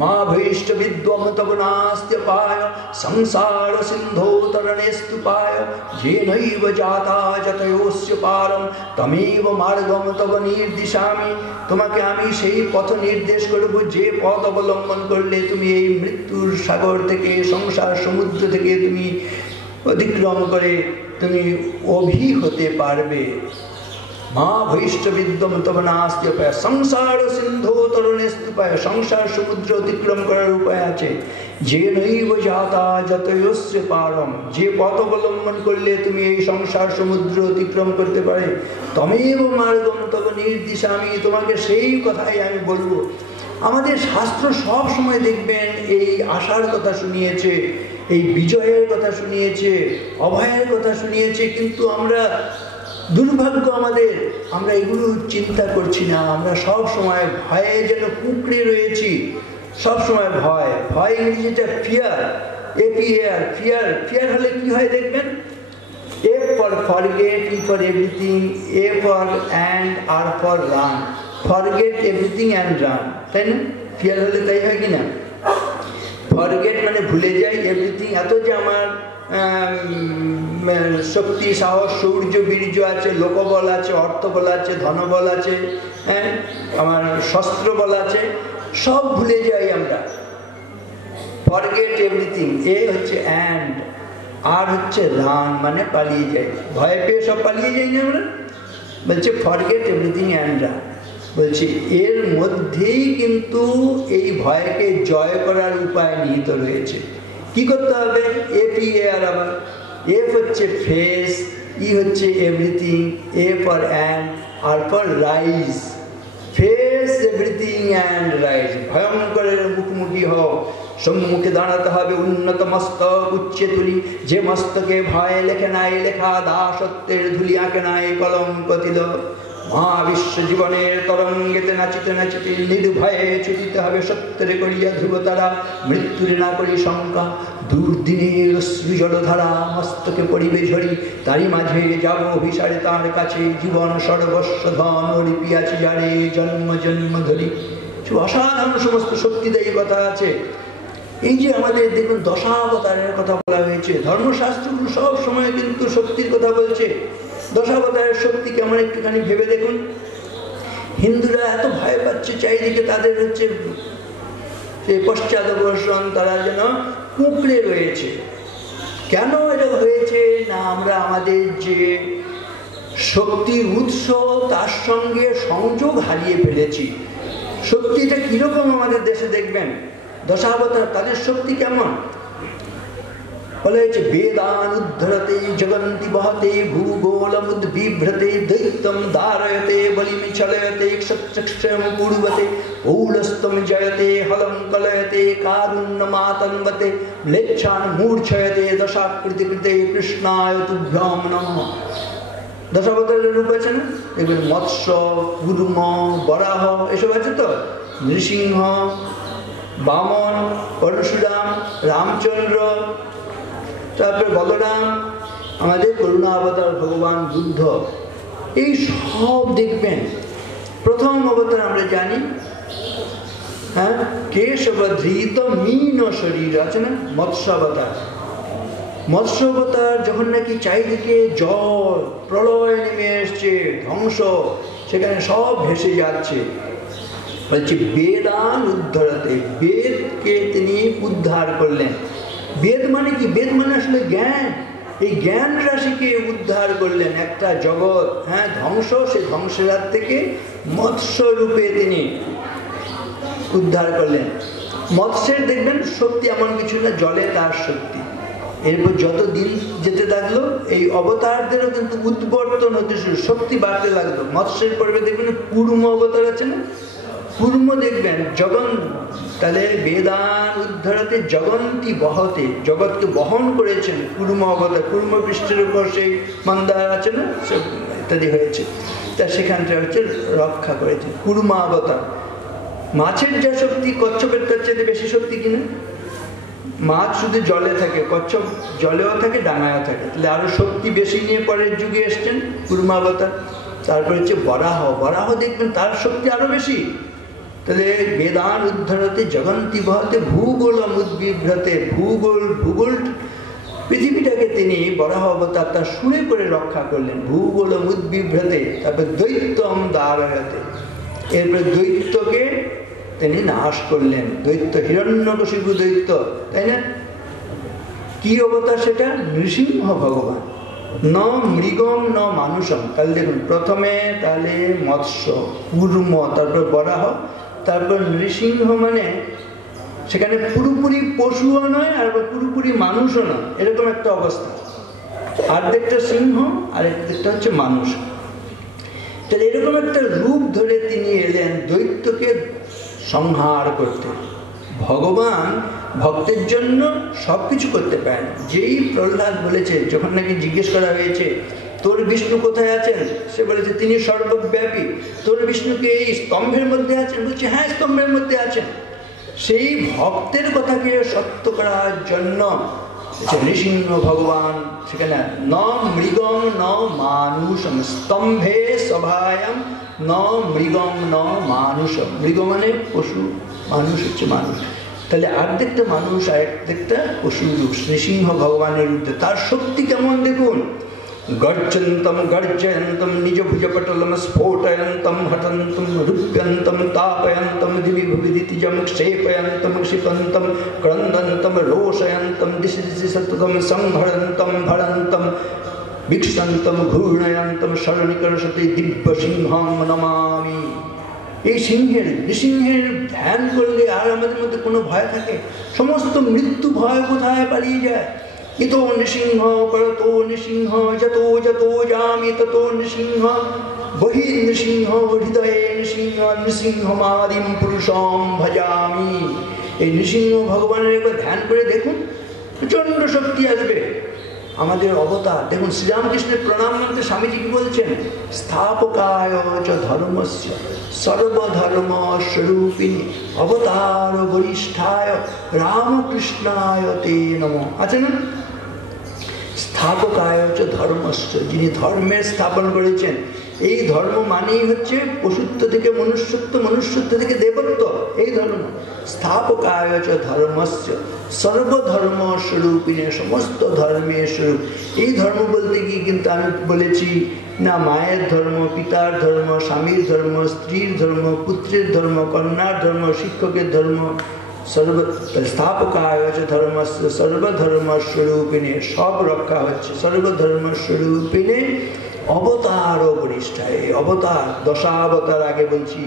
মা ভৈষ্ট বিদ্যম তব নাস্ত্যপায়, সংসার সিন্ধো তরণে স্তূপায়, যে নৈব জাতা যতয়োস্য পারম, তমেব মার্গম তব নির্দিশামি। তোমাকে আমি সেই পথ নির্দেশ করব, যে পথ অবলম্বন করলে তুমি এই মৃত্যুর সাগর থেকে, সংসার সমুদ্র থেকে তুমি অতিক্রম করে তুমি অভি হতে পারবে। মা ভৈষ্ট বিদ্যম তব নাস্ত্যপায়, সংসার সিন্ধু তরণে স্তূপায়, সংসার সমুদ্র অতিক্রম করার উপায় আছে। যে নৈব জাতা যতয়োস্য পারম, যে পথ অবলম্বন করলে তুমি এই সংসার সমুদ্র অতিক্রম করতে পারে। তমেব মার্গম তব নির্দিশামি, তোমাকে সেই কথাই আমি বলবো। আমাদের শাস্ত্র সব সময় দেখবেন এই আশার কথা শুনিয়েছে, এই বিজয়ের কথা শুনিয়েছে, অভয়ের কথা শুনিয়েছে, কিন্তু আমরা দুর্ভাগ্য আমাদের, আমরা এগুলো চিন্তা করছি না। আমরা সব সময় ভয়ে যেন কুঁকড়ে রয়েছি, সব সময় ভয়। ভয় ইংরেজিটা ফিয়ার, এপিআর, ফিয়ার। ফিয়ার হলে কি হয় দেখবেন, F for forget, E for everything, A for and, R for run. Forget everything and run, তাই না? ফিয়ার হলে তাই হয় কি না? ফরগেট মানে ভুলে যাই, এভরিথিং এত যে আমার শক্তি, সাহস, শৌর্য, বীর্য আছে, লোকবল আছে, অর্থবল আছে, ধনবল আছে, হ্যাঁ, আমার শস্ত্রবল আছে, সব ভুলে যাই আমরা। ফরগেট এভরিথিং, এ হচ্ছে অ্যান্ড, আর হচ্ছে রান মানে পালিয়ে যাই। ভয় পেয়ে সব পালিয়ে যাই না আমরা? বলছে ফরগেট এভরিথিং অ্যান্ড রান। বলছি এর মধ্যেই কিন্তু এই ভয়কে জয় করার উপায় নিহিত রয়েছে। কি করতে হবে? এপিআর, আবার এফ হচ্ছে ফেস, ই হচ্ছে everything, A for and, R for rise. Face everything and rise, ভয়ঙ্করের মুখোমুখি হও, সম্মুখে দাঁড়াতে হবে, উন্নত মস্তক উচ্চে তুলি, যে মস্তকে ভয় লেখে নাই লেখা, দাসত্বের ধুলি আঁকে নাই কলঙ্ক দিল। মহাবিশ্ব জীবনের তরঙ্গেতে নাচিতে নাচিতে নির্ভয়ে ছুটিতে হবে সত্যের করিয়া ধ্রুবতারা, মৃত্যুরে না করি শঙ্কা। দুর্দিনের অশ্রু জলধারা মস্তকে পড়িবে ঝরি, তারই মাঝে যাব অভিসারে তার কাছে, জীবন সর্বস্ব ধন রিপিয়াছি যারে জন্ম জন্ম ধরি। অসাধারণ সমস্ত শক্তিদায়ী কথা আছে। এই যে আমাদের দেখুন দশাবতারের কথা বলা হয়েছে, ধর্মশাস্ত্রগুলো সব সময় কিন্তু শক্তির কথা বলছে। দশাবতারের শক্তি কেমন একটুখানি ভেবে দেখুন। হিন্দুরা এত ভয় পাচ্ছে চারিদিকে, তাদের হচ্ছে পশ্চাদপসরণ, তারা যেন কুঁকড়ে রয়েছে। কেন এটা হয়েছে না, আমরা আমাদের যে শক্তির উৎস তার সঙ্গে সংযোগ হারিয়ে ফেলেছি। শক্তিটা কিরকম আমাদের দেশে দেখবেন, দশাবতার তাদের শক্তি কেমন বলা হয়েছে, বেদান উদ্ধরতে জগন্তি বহতে, ভূগোলমুদ বিভ্রতে, দৈত্যম ধারয়তে, বলিম চলয়তে, ক্ষত্রক্ষম পূর্বতে, পৌলস্তম জয়তে, হলম কলয়তে, কারুণ্য মাতন্বতে, লেচ্ছান মূর্ছয়তে, দশাকৃতি কৃতে, কৃষ্ণায় তুভ্যম নমঃ। দশাবতারের রূপ আছে না, দেখবেন মৎস্য, কুর্ম, বরাহ এসব আছে তো, নৃসিংহ, বামন, পরশুরাম, রামচন্দ্র, তারপরে বলরাম, আমাদের করুণা অবতার ভগবান বুদ্ধ, এই সব দেখবেন। প্রথম অবতার আমরা জানি, হ্যাঁ, কেশব ধৃত মীন শরীর আছে না, মৎস্য অবতার। মৎস্য অবতার যখন নাকি চারিদিকে জল প্রলয় নেমে এসছে, ধ্বংস, সেখানে সব ভেসে যাচ্ছে, বলছে বেদান উদ্ধরতে, বেদকে তিনি উদ্ধার করলেন। বেদ মানে কি? বেদ মানে আসলে জ্ঞান। এই জ্ঞান রাশিকে উদ্ধার করলেন। একটা জগৎ, হ্যাঁ, ধ্বংস, সেই ধ্বংসের হাত থেকে মৎস্য রূপে তিনি উদ্ধার করলেন। মৎস্যের দেখবেন শক্তি এমন কিছু না, জলে তার শক্তি। এরপর যত দিন যেতে লাগলো এই অবতারদেরও কিন্তু উদ্বর্তন হতে শুরু, শক্তি বাড়তে লাগলো। মৎস্যের পর্বে দেখবেন কুর্ম অবতার আছে না, কুর্ম দেখবেন জগন, তাহলে বেদান উদ্ধরতে জগন্তি বহতে, জগৎকে বহন করেছেন কুর্ম অবতার। কুর্ম পৃষ্ঠের উপর সেই মন্দার আছে না, সব ইত্যাদি হয়েছে, তা সেখানটা হচ্ছে রক্ষা করেছে কুর্মা অবতার। মাছের যা শক্তি, কচ্ছপের তার চেয়ে বেশি শক্তি কিনা? মাছ শুধু জলে থাকে, কচ্ছপ জলেও থাকে, ডাঙায়ও থাকে, তাহলে আরো শক্তি বেশি নিয়ে পরের যুগে এসছেন কুর্মা অবতার। তারপর হচ্ছে বরাহ, বরাহ দেখবেন তার শক্তি আরো বেশি। তাহলে বেদান উদ্ধরতে জগন্তি বহতে, ভূগোলম উদ্বিভ্রতে, ভূগোল পৃথিবীটাকে তিনি বরাহ অবতার তার শুনে করে রক্ষা করলেন, ভূগোলম উদ্বিভ্রতে। তারপর দৈত্যম দারয়তে, এরপরে দৈত্যকে তিনি নাশ করলেন। দৈত্য হিরণ্যকশিপু দৈত্য, তাই না? কি অবতার সেটা? নৃসিংহ ভগবান। ন মৃগম ন মানুষম। তাহলে দেখুন, প্রথমে তাহলে মৎস্য, কুর্ম, তারপর বরাহ, তারপর নৃসিংহ, মানে সেখানে পুরোপুরি পশুও নয় আর পুরোপুরি মানুষও নয়, এরকম একটা অবস্থা। অর্ধেকটা সিংহ আর একটা হচ্ছে মানুষ। তাহলে এরকম একটা রূপ ধরে তিনি এলেন দৈত্যকে সংহার করতে। ভগবান ভক্তের জন্য সব কিছু করতে পারেন। যেই প্রহ্লাদ বলেছে, যখন নাকি জিজ্ঞেস করা হয়েছে তোর বিষ্ণু কোথায় আছেন? সে বলেছে তিনি সর্বব্যাপী। তোর বিষ্ণুকে এই স্তম্ভের মধ্যে আছেন? বলছে হ্যাঁ, স্তম্ভের মধ্যে আছেন। সেই ভক্তের কথাকে সত্য করার জন্য নৃসিংহ ভগবান সেখানে ন মৃগম ন মানুষম স্তম্ভে সভায়াম ন মৃগম ন মানুষম। মৃগ মানে পশু, মানুষ হচ্ছে মানুষ। তাহলে অর্ধেকটা মানুষ আর অর্ধেকটা পশু রূপ নৃসিংহ ভগবানের রূপে। তার শক্তি কেমন দেখুন। गर्जन्तम गर्जयन्तम निज भुजपटलम स्फोटयन्तम हटन्तम रुप्यन्तम तापयन्तम दिवि भुवि दितिजं क्षेपयन्तम क्षिपन्तम क्रन्दन्तम रोषयन्तम दिशि दिशि सततं संहरन्तम भरन्तम विक्षन्तम घूर्णयन्तम शरणिकर्षते दिव्यसिंहं नमामि। এই সিংহের নৃসিংহের ধ্যান করলে আর আমাদের মধ্যে কোনো ভয় থাকে? সমস্ত মৃত্যু ভয় কোথায় পালিয়ে যায়। ইতো নৃসিংহ করতো নৃসিংহ যতো যতো যামি ততো নৃসিংহ বহি নৃসিংহ হৃদয়ে নৃসিংহ নৃসিংহমাদিম পুরুষম ভজামি। এই নৃসিংহ ভগবানের একবার ধ্যান করে দেখুন, প্রচণ্ড শক্তি আসবে। আমাদের অবতার দেখুন, শ্রীরামকৃষ্ণের প্রণাম মন্ত্রে স্বামীজি কি বলছেন? স্থাপকায় চ ধর্মস্য সর্বধর্ম স্বরূপিণী অবতার বরিষ্ঠায় রামকৃষ্ণায় তে নমঃ। আছে না? স্থাপকায় চ ধর্মস্য, যিনি ধর্মের স্থাপন করেছেন। এই ধর্ম মানেই হচ্ছে পশুত্ব থেকে মনুষ্যত্ব, মনুষ্যত্ব থেকে দেবত্ব, এই ধর্ম। স্থাপকায় চ ধর্মস্য সর্বধর্ম স্বরূপিণী, সমস্ত ধর্মের স্বরূপ। এই ধর্ম বলতে গিয়ে কিন্তু আমি বলেছি না মায়ের ধর্ম, পিতার ধর্ম, স্বামীর ধর্ম, স্ত্রীর ধর্ম, পুত্রের ধর্ম, কন্যার ধর্ম, শিক্ষকের ধর্ম। স্থাপকায় চ ধর্মস্য সর্বধর্ম স্বরূপিণী, সব রক্ষা হচ্ছে সর্বধর্ম স্বরূপিণী অবতার ও বরিষ্ঠায়। অবতার দশাবতার আগে বলছি,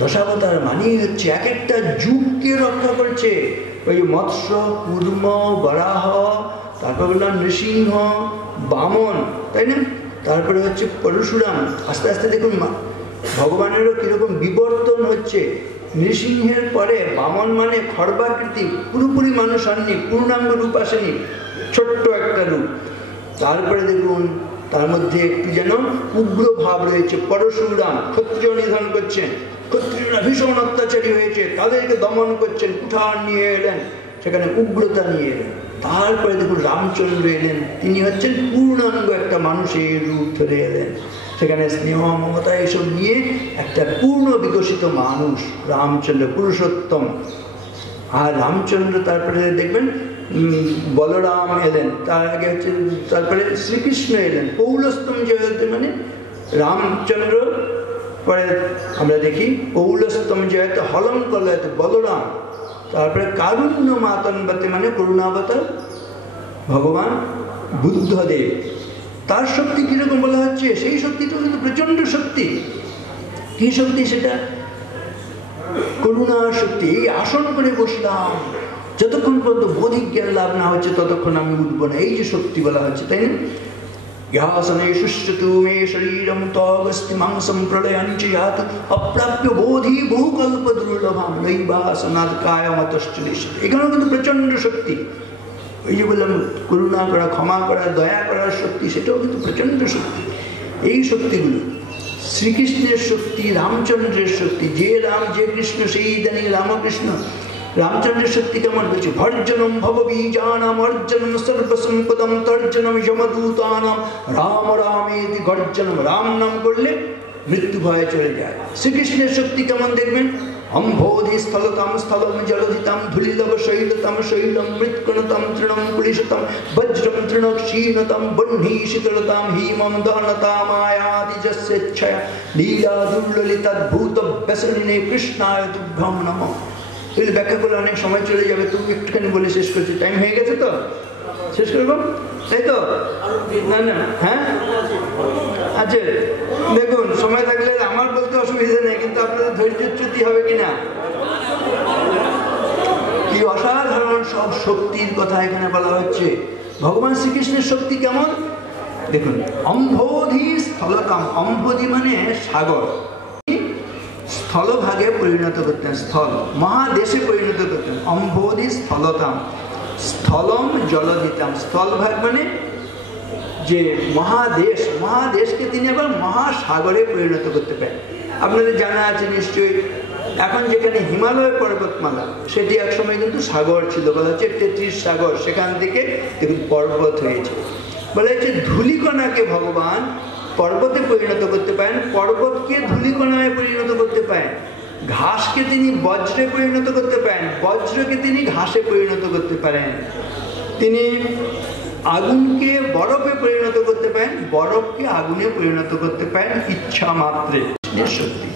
দশাবতার মানেই হচ্ছে এক একটা যুগকে রক্ষা করছে। ওই মৎস্য, কূর্ম, বরাহ, তারপর বললাম নৃসিংহ, বামন, তাই না? তারপরে হচ্ছে পরশুরাম। আস্তে আস্তে দেখুন ভগবানেরও কীরকম বিবর্তন হচ্ছে। নৃসিংহের পরে বামন মানে খর্বাকৃতি, পুরোপুরি মানুষ হননি, পূর্ণাঙ্গ রূপ আসেনি, ছোট্ট একটা রূপ। তারপরে দেখুন তার মধ্যে একটু যেন উগ্র ভাব রয়েছে। পরশুরাম ক্ষত্রিয় নিধন করছেন, ক্ষত্রিয়রা ভীষণ অত্যাচারী হয়েছে, তাদেরকে দমন করছেন, কুঠার নিয়ে এলেন, সেখানে উগ্রতা নিয়ে এলেন। তারপরে দেখুন রামচন্দ্র এলেন, তিনি হচ্ছেন পূর্ণাঙ্গ একটা মানুষের রূপ ধরে এলেন, সেখানে স্নেহ মমতা এসব নিয়ে একটা পূর্ণ বিকশিত মানুষ রামচন্দ্র, পুরুষোত্তম। আর রামচন্দ্র তারপরে দেখবেন বলরাম এলেন, তার আগে হচ্ছে তারপরে শ্রীকৃষ্ণ এলেন। পৌলস্তম জয়তে মানে রামচন্দ্র, পরে আমরা দেখি পৌলস্তম জয়তে হলন কলয়ত বলরাম, তারপরে কারুণ্য মাতনবতে মানে করুণাবতার ভগবান বুদ্ধদেব। তার শক্তি কীরকম বলা হচ্ছে? সেই শক্তিটা কিন্তু প্রচণ্ড শক্তি। কী শক্তি সেটা? করুণার শক্তি। এই আসন করে বসলাম, যতক্ষণ পর্যন্ত বোধিক জ্ঞান লাভ না হচ্ছে ততক্ষণ আমি উঠবো না, এই যে শক্তি বলা হচ্ছে, তাই না? ইয়াসনে সুষ্ঠু মে শরীরম তগস্তি মাংসম প্রলয়ঞ্চ ইয়াত অপ্রাপ্য বোধি বহুকল্প দুর্লভম নৈবাসনাদ কায়মতশ্চলিস। এখানেও কিন্তু প্রচণ্ড শক্তি। ওই যে বললাম করুণা করা, ক্ষমা করা, দয়া করার শক্তি, সেটাও কিন্তু প্রচণ্ড শক্তি। এই শক্তিগুলো শ্রীকৃষ্ণের শক্তি, রামচন্দ্রের শক্তি। যে রাম, যে কৃষ্ণ, সেই জানি রামকৃষ্ণ। রামচন্দ্রের শক্তি কেমন বলছে? ভর্জনম ভববীজানাম অর্জনম সর্বসম্পদম তর্জনম যমদূতানাম রাম রামেতি গর্জনম। রাম নাম করলে মৃত্যু ভয়ে চলে যায়। শ্রীকৃষ্ণের শক্তি কেমন দেখবেন? অম্ভোধি স্থলতম স্থলম জলধিতম ধুলিলভ শৈলতম শৈলম মৃৎকণতম তৃণম পুলিশতম বজ্রম তৃণক্ষীণতম বহ্নি শীতলতাম হিমম দহনতামায়াতি যস্যেচ্ছয়া লীলা দুর্ললিতদ্ভূত ব্যসনিনে কৃষ্ণায় তুভ্যম নমঃ। এগুলো ব্যাখ্যা করলে অনেক সময় চলে যাবে, তুমি একটুখানি বলে শেষ করছি। টাইম হয়ে গেছে তো শেষ করবো, তাই তো? না না, হ্যাঁ আচ্ছা, দেখুন সময় থাকলে আমার বলতে অসুবিধা নেই, কিন্তু আপনাদের ধৈর্যচ্যুতি হবে কিনা। কি অসাধারণ সব শক্তির কথা এখানে বলা হচ্ছে। ভগবান শ্রীকৃষ্ণের শক্তি কেমন দেখুন। অম্ভোধি স্থলতাম, অম্ভোধি মানে সাগর, স্থলভাগে পরিণত করতেন, স্থল মহাদেশে পরিণত করতেন। অম্ভোধি স্থলতাম, স্থলম জলদিতাম, স্থলভাগ মানে যে মহাদেশকে তিনি আবার মহাসাগরে পরিণত করতে পারেন। আপনাদের জানা আছে নিশ্চয়ই, এখন যেখানে হিমালয় পর্বতমালা সেটি একসময় কিন্তু সাগর ছিল, বলা হচ্ছে 33 সাগর, সেখান থেকে দেখুন পর্বত হয়েছে। বলা হচ্ছে ধূলিকণাকে ভগবান পর্বতে পরিণত করতে পারেন, পর্বতকে ধূলিকণায় পরিণত করতে পারেন, ঘাসকে তিনি বজ্রে পরিণত করতে পারেন, বজ্রকে তিনি ঘাসে পরিণত করতে পারেন, তিনি আগুনকে বরফে পরিণত করতে পারেন, বরফকে আগুনে পরিণত করতে পারেন ইচ্ছা মাত্রে। শক্তি,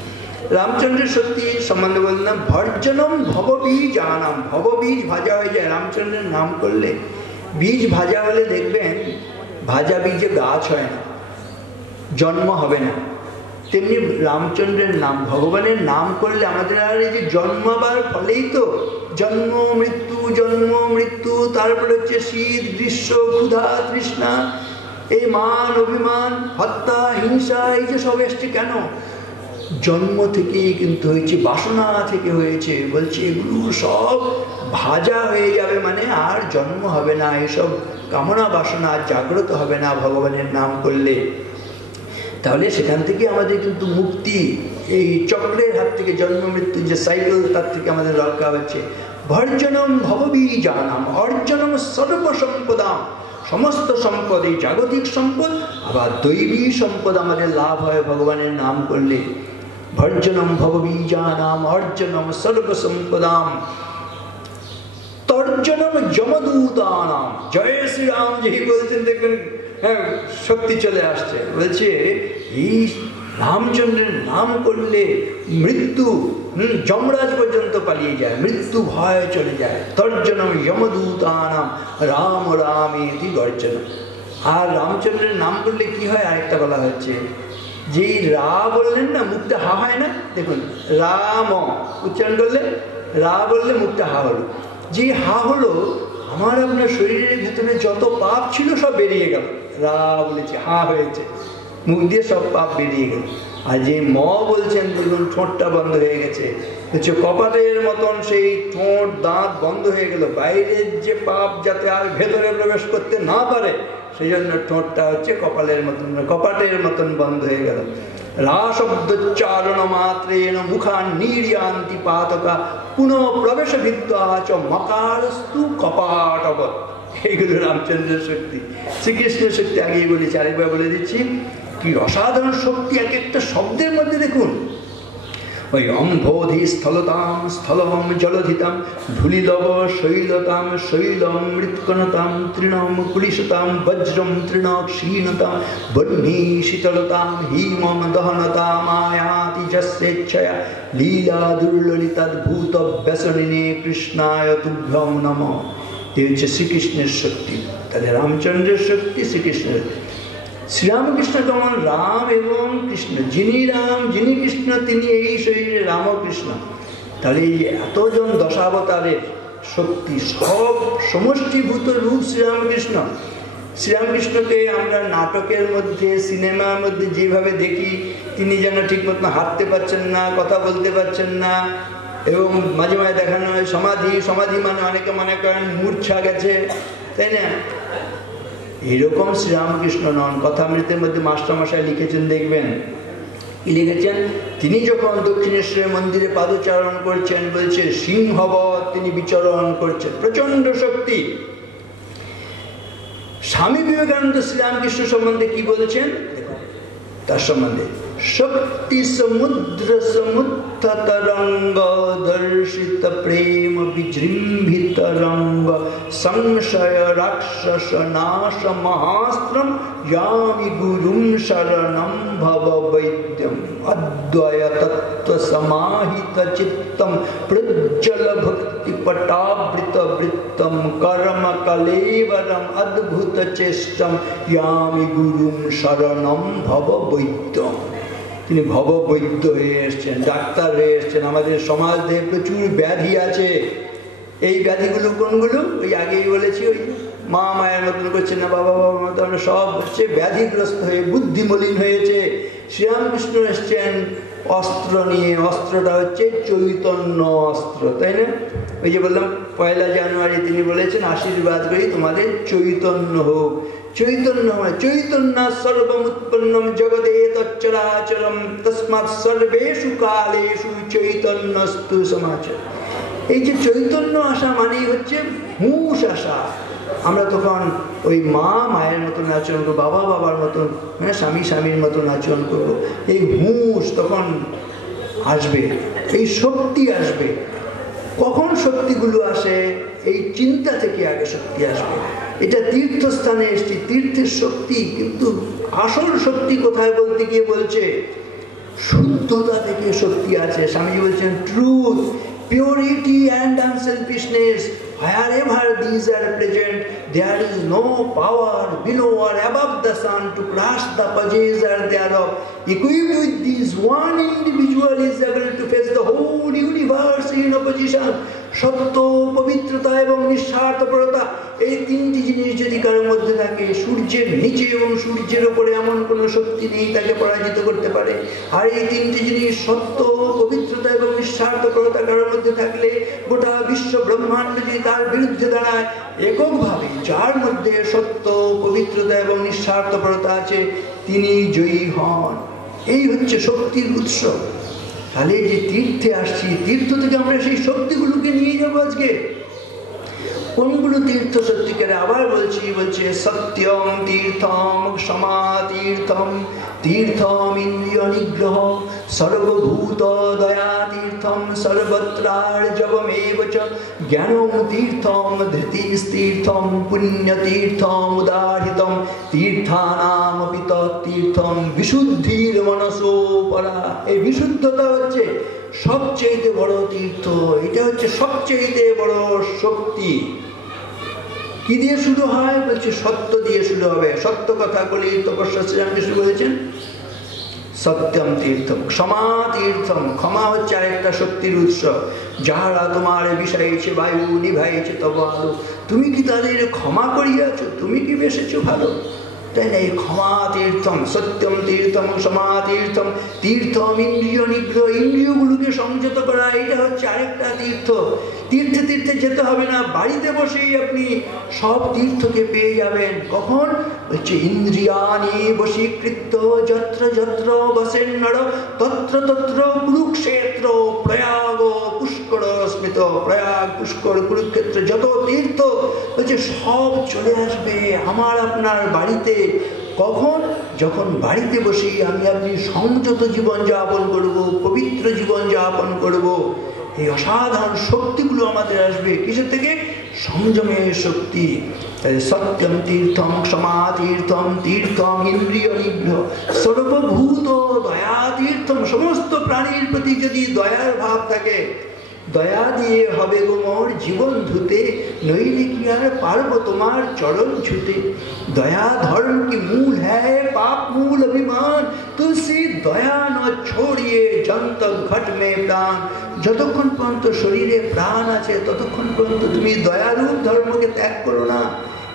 রামচন্দ্রের শক্তি সম্বন্ধে বললাম ভর্জনম ভববীজ আনাম, ভববীজ ভাজা হয়ে যায়। রামচন্দ্রের নাম করলে বীজ ভাজা হলে দেখবেন ভাজা বীজে গাছ হয় না, জন্ম হবে না। তেমনি রামচন্দ্রের নাম, ভগবানের নাম করলে আমাদের আর এই যে জন্মাবার ফলেই তো জন্ম মৃত্যু, তারপরে হচ্ছে শীত গ্রীষ্ম ক্ষুধা তৃষ্ণা, এই মান অভিমান হত্যা হিংসা, এই যে সব এসছে কেন? জন্ম থেকেই কিন্তু হয়েছে, বাসনা থেকে হয়েছে। বলছে এগুলো সব ভাজা হয়ে যাবে, মানে আর জন্ম হবে না, এসব কামনা বাসনা জাগ্রত হবে না ভগবানের নাম করলে। তাহলে সেখান থেকে আমাদের কিন্তু মুক্তি, এই চক্রের হাত থেকে জন্ম মৃত্যু যে সাইকেল, তার থেকে আমাদের রক্ষা হচ্ছে। ভর্জনম ভববীজানাম অর্জনম সর্বসম্পদাম, সমস্ত সম্পদ, এই জাগতিক সম্পদ আবার দৈবী সম্পদ আমাদের লাভ হয় ভগবানের নাম করলে। ভর্জনম ভববীজানাম অর্জনম সর্বসম্পদাম তর্জনম যমদূতানাম। জয় শ্রীরাম যেই বলছেন দেখবেন হ্যাঁ শক্তি চলে আসছে। বলছে এই রামচন্দ্রের নাম করলে মৃত্যু, যমরাজ পর্যন্ত পালিয়ে যায়, মৃত্যু ভয় চলে যায়। তর্জনম যমদূতানাম রাম রামেতি গর্জন। আর রামচন্দ্রের নাম করলে কি হয় আরেকটা বলা হচ্ছে, যেই রা বললেন না মুখটা হা হয় না, দেখুন রাম উচ্চারণ করলে রা বললে মুখটা হা হলো, যে হা হলো আমার আপনার শরীরের ভেতরে যত পাপ ছিল সব বেরিয়ে গেল। রা বলেছে হা হয়েছে, মুখ দিয়ে সব পাপ বেরিয়ে গেল। আর যে ম বলছেন দেখুন ঠোঁটটা বন্ধ হয়ে গেছে, হচ্ছে কপাটের মতন সেই ঠোঁট দাঁত বন্ধ হয়ে গেল, বাইরের যে পাপ যাতে আর ভেতরে প্রবেশ করতে না পারে সেই জন্য ঠোঁটটা হচ্ছে কপাটের মতন বন্ধ হয়ে গেল। রা শব্দোচ্চারণ মাত্রেণ মুখান নির্যান্তি পাতকা পুনঃ প্রবেশ ভিত্তা চ মকারস্তু কপাটবৎ। এইগুলো রামচন্দ্রের শক্তি, শ্রীকৃষ্ণের শক্তি আগেই বলেছি, আরেকবার বলে দিচ্ছি কি অসাধারণ শক্তি এক একটা শব্দের মধ্যে। দেখুন ওই অম্ভোধি স্থলতাম স্থলম জলধিতাম ধূলিলব শৈলতাম শৈলম মৃৎকণতাম তৃণম কুলিশতাম বজ্রম তৃণ ক্ষীণতাম বহ্নি শীতলতাম হিমম দহনতাম আয়াতি যস্যেচ্ছয়া লীলা দুর্ললিতাদ্ভূত ব্যসনিনে কৃষ্ণায় তুভ্যম নমঃ। এই হচ্ছে শ্রীকৃষ্ণের শক্তি। তাহলে রামচন্দ্রের শক্তি, শ্রীকৃষ্ণের। শ্রীরামকৃষ্ণ যেমন রাম এবং কৃষ্ণ, যিনি রাম যিনি কৃষ্ণ তিনি এই শরীরে রামকৃষ্ণ। তাহলে এই এতজন দশাবতারের শক্তি সব সমষ্টিভূত রূপ শ্রীরামকৃষ্ণ। শ্রীরামকৃষ্ণকে আমরা নাটকের মধ্যে সিনেমার মধ্যে যেভাবে দেখি, তিনি যেন ঠিক মতন হাঁটতে পারছেন না, কথা বলতে পারছেন না, এবং মাঝে মাঝে দেখানো হয় সমাধি মানে অনেকে মনে করেন মূর্ছা গেছে, তাই না? এরকম শ্রীরামকৃষ্ণ নন। কথামৃতের মধ্যে মাস্টারমশাই লিখেছেন, দেখবেন কি লিখেছেন, তিনি যখন দক্ষিণেশ্বরের মন্দিরে পাদচারণ করছেন, বলছে সিংহবৎ তিনি বিচরণ করছেন, প্রচন্ড শক্তি। স্বামী বিবেকানন্দ শ্রীরামকৃষ্ণ সম্বন্ধে কি বলছেন দেখুন, তার সম্বন্ধে শক্তি সমুদ্র সমুত্থতরঙ্গ দর্শিত প্রেম বিজৃম্ভিত রঙ্গ সংশয় রাক্ষস নাশ মহাস্ত্রম यामि गुरुं शरणं भव वैद्यम अद्वय तत्व समाहित चित्तम प्रज्वल भक्ति पटावृत वृत्तम कर्म कलेवरम अद्भुत चेष्टम यामि गुरुं शरणं भव वैद्यम। তিনি ভব বৈদ্য হয়ে এসছেন, ডাক্তার হয়ে এসছেন। আমাদের সমাজ দেহে প্রচুর ব্যাধি আছে। এই ব্যাধিগুলো কোনগুলো? ওই আগেই বলেছি, ওই মা মায়ের মতন করছে না, বাবা বাবার মতন, সব হচ্ছে ব্যাধিগ্রস্ত হয়ে বুদ্ধি মলিন হয়েছে। শ্রীরামকৃষ্ণ এসছেন অস্ত্র নিয়ে, অস্ত্রটা হচ্ছে চৈতন্য অস্ত্র, তাই না? ওই যে বললাম পয়লা জানুয়ারি তিনি বলেছেন আশীর্বাদ করি তোমাদের চৈতন্য হোক। চৈতন্য হয় চৈতন্য সর্বমুৎপন্নম জগতে তচ্চরাচরম তস্মাৎ সর্বেষু কালেষু চৈতন্যস্তু সমাচর। এই যে চৈতন্য আসা মানেই হচ্ছে হুঁশ আসা। আমরা তখন ওই মা মায়ের মতন আচরণ করবো, বাবা বাবার মতন, হ্যাঁ স্বামী স্বামীর মতন আচরণ করবো। এই হুঁশ তখন আসবে, এই শক্তি আসবে। কখন শক্তিগুলো আসে? এই চিন্তা থেকে আগে শক্তি আসবে। এটা তীর্থস্থানে এসছি, তীর্থের শক্তি, কিন্তু আসল শক্তি কোথায় বলতে গিয়ে বলছে শুদ্ধতা থেকে শক্তি আছে। স্বামীজি বলছেন truth, purity and unselfishness, wherever these are present, there is no power below or above the sun to crush the purchaser thereof. Equipped with these, one individual is able to face the whole universe in opposition. সত্য, পবিত্রতা এবং নিঃস্বার্থপরতা, এই তিনটি জিনিস যদি কারোর মধ্যে থাকে, সূর্যের নিচে এবং সূর্যের ওপরে এমন কোনো শক্তি নেই তাকে পরাজিত করতে পারে। আর এই তিনটি জিনিস সত্য, পবিত্রতা এবং নিঃস্বার্থপরতা কারোর মধ্যে থাকলে গোটা বিশ্ব ব্রহ্মাণ্ড যদি তার বিরুদ্ধে দাঁড়ায়, এককভাবে যার মধ্যে সত্য, পবিত্রতা এবং নিঃস্বার্থপরতা আছে তিনি জয়ী হন। এই হচ্ছে শক্তির উৎস। তাহলে যে তীর্থে আসছি, তীর্থ থেকে আমরা সেই শক্তিগুলোকে নিয়ে যাবো। আজকে কোনগুলো তীর্থ সত্যিকারে? আবার বলছে সত্যম তীর্থম, ক্ষমা তীর্থম, তীর্থম ইন্দ্রিয় নিগ্রহ, সর্বভূত দয়া তীর্থম, সর্বত্রার্জবমেব চ, জ্ঞানম তীর্থম, ধৃতিস্তীর্থম, পুণ্যতীর্থম উদাহৃতম, তীর্থানামপি তত্তীর্থম, বিশুদ্ধির মনসো পরা। এই বিশুদ্ধতা হচ্ছে সবচেয়ে বড় তীর্থ, এটা হচ্ছে সবচেয়ে বড় শক্তি। কি দিয়ে শুরু হয়? বলছে সত্য দিয়ে শুরু হবে। সত্য কথা বলি, তপস্যা শ্রীরামকৃষ্ণ বলেছেন সত্যম তীর্থম, ক্ষমা তীর্থম। ক্ষমা হচ্ছে আরেকটা শক্তির উৎস। যাহারা তোমার বিষাইছে বায়ু, নিভাইছে তব আলো, তুমি কি তাদের ক্ষমা করিয়াছ? তুমি কি বেসেছো ভালো? তাই না? এই ক্ষমা তীর্থম, সত্যম তীর্থম, ক্ষমা তীর্থম, তীর্থম ইন্দ্রিয় নিগ্রহ, ইন্দ্রিয়গুলোকে সংযত করা, এটা হচ্ছে আরেকটা তীর্থ। তীর্থে তীর্থে যেতে হবে না, বাড়িতে বসেই আপনি সব তীর্থকে পেয়ে যাবেন। কখন? হচ্ছে ইন্দ্রিয়ানি বশীকৃত যত্র যত্র বসেন নর, তত্র তত্র কুরুক্ষেত্র প্রয়াগ পুষ্কর স্মৃত। প্রয়াগ, পুষ্কর, কুরুক্ষেত্র, যত তীর্থ হচ্ছে সব চলে আসবে আমার আপনার বাড়িতে। কখন? যখন বাড়িতে বসেই আমি আপনি সংযত জীবন যাপন করব, পবিত্র জীবন যাপন করব। এই অসাধারণ শক্তিগুলো আমাদের আসবে কিসের থেকে? সংযমের শক্তি। সত্যম তীর্থম, ক্ষমা তীর্থম, তীর্থম ইন্দ্রিয় নিগ্রহ, সর্বভূত দয়া তীর্থম। সমস্ত প্রাণীর প্রতি যদি দয়ার ভাব থাকে, দয়া দিয়ে হবে গো মোর জীবন ধুতে, নইলে কি আর পারবো তোমার চরণ ছুতে। দয়া ধর্ম কি মূল হ্যায়, পাপ মূল অভিমান, তুলসী দয়া ন ছড়িয়ে জন্ত ঘট মে প্রাণ। যতক্ষণ পর্যন্ত শরীরে প্রাণ আছে ততক্ষণ পর্যন্ত তুমি দয়ারূপ ধর্মকে ত্যাগ করো না।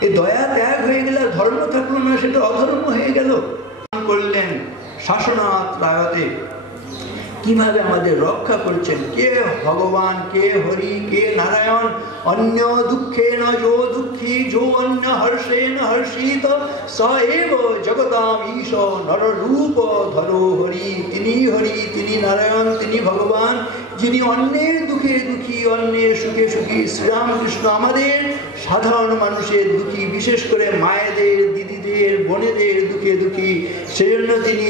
এই দয়া ত্যাগ হয়ে গেলে ধর্ম থাকলো না, সেটা অধর্ম হয়ে গেল। করলেন শাসনাথ রায়তে, কিভাবে আমাদের রক্ষা করছেন, কে ভগবান, কে হরি, কে নারায়ণ। অন্য দুঃখে ন যো দুঃখী, যো অন্য হর্ষে ন হর্ষিত, স এব জগতাম ঈশ নররূপ ধরো হরি। তিনি হরি, তিনি নারায়ণ, তিনি ভগবান, যিনি অন্যের দুঃখে দুঃখী, অন্যের সুখে সুখী। শ্রীরামকৃষ্ণ আমাদের সাধারণ মানুষের দুঃখী, বিশেষ করে মায়েদের, দিদিদের, বোনেদের দুঃখে দুঃখী। সেজন্য তিনি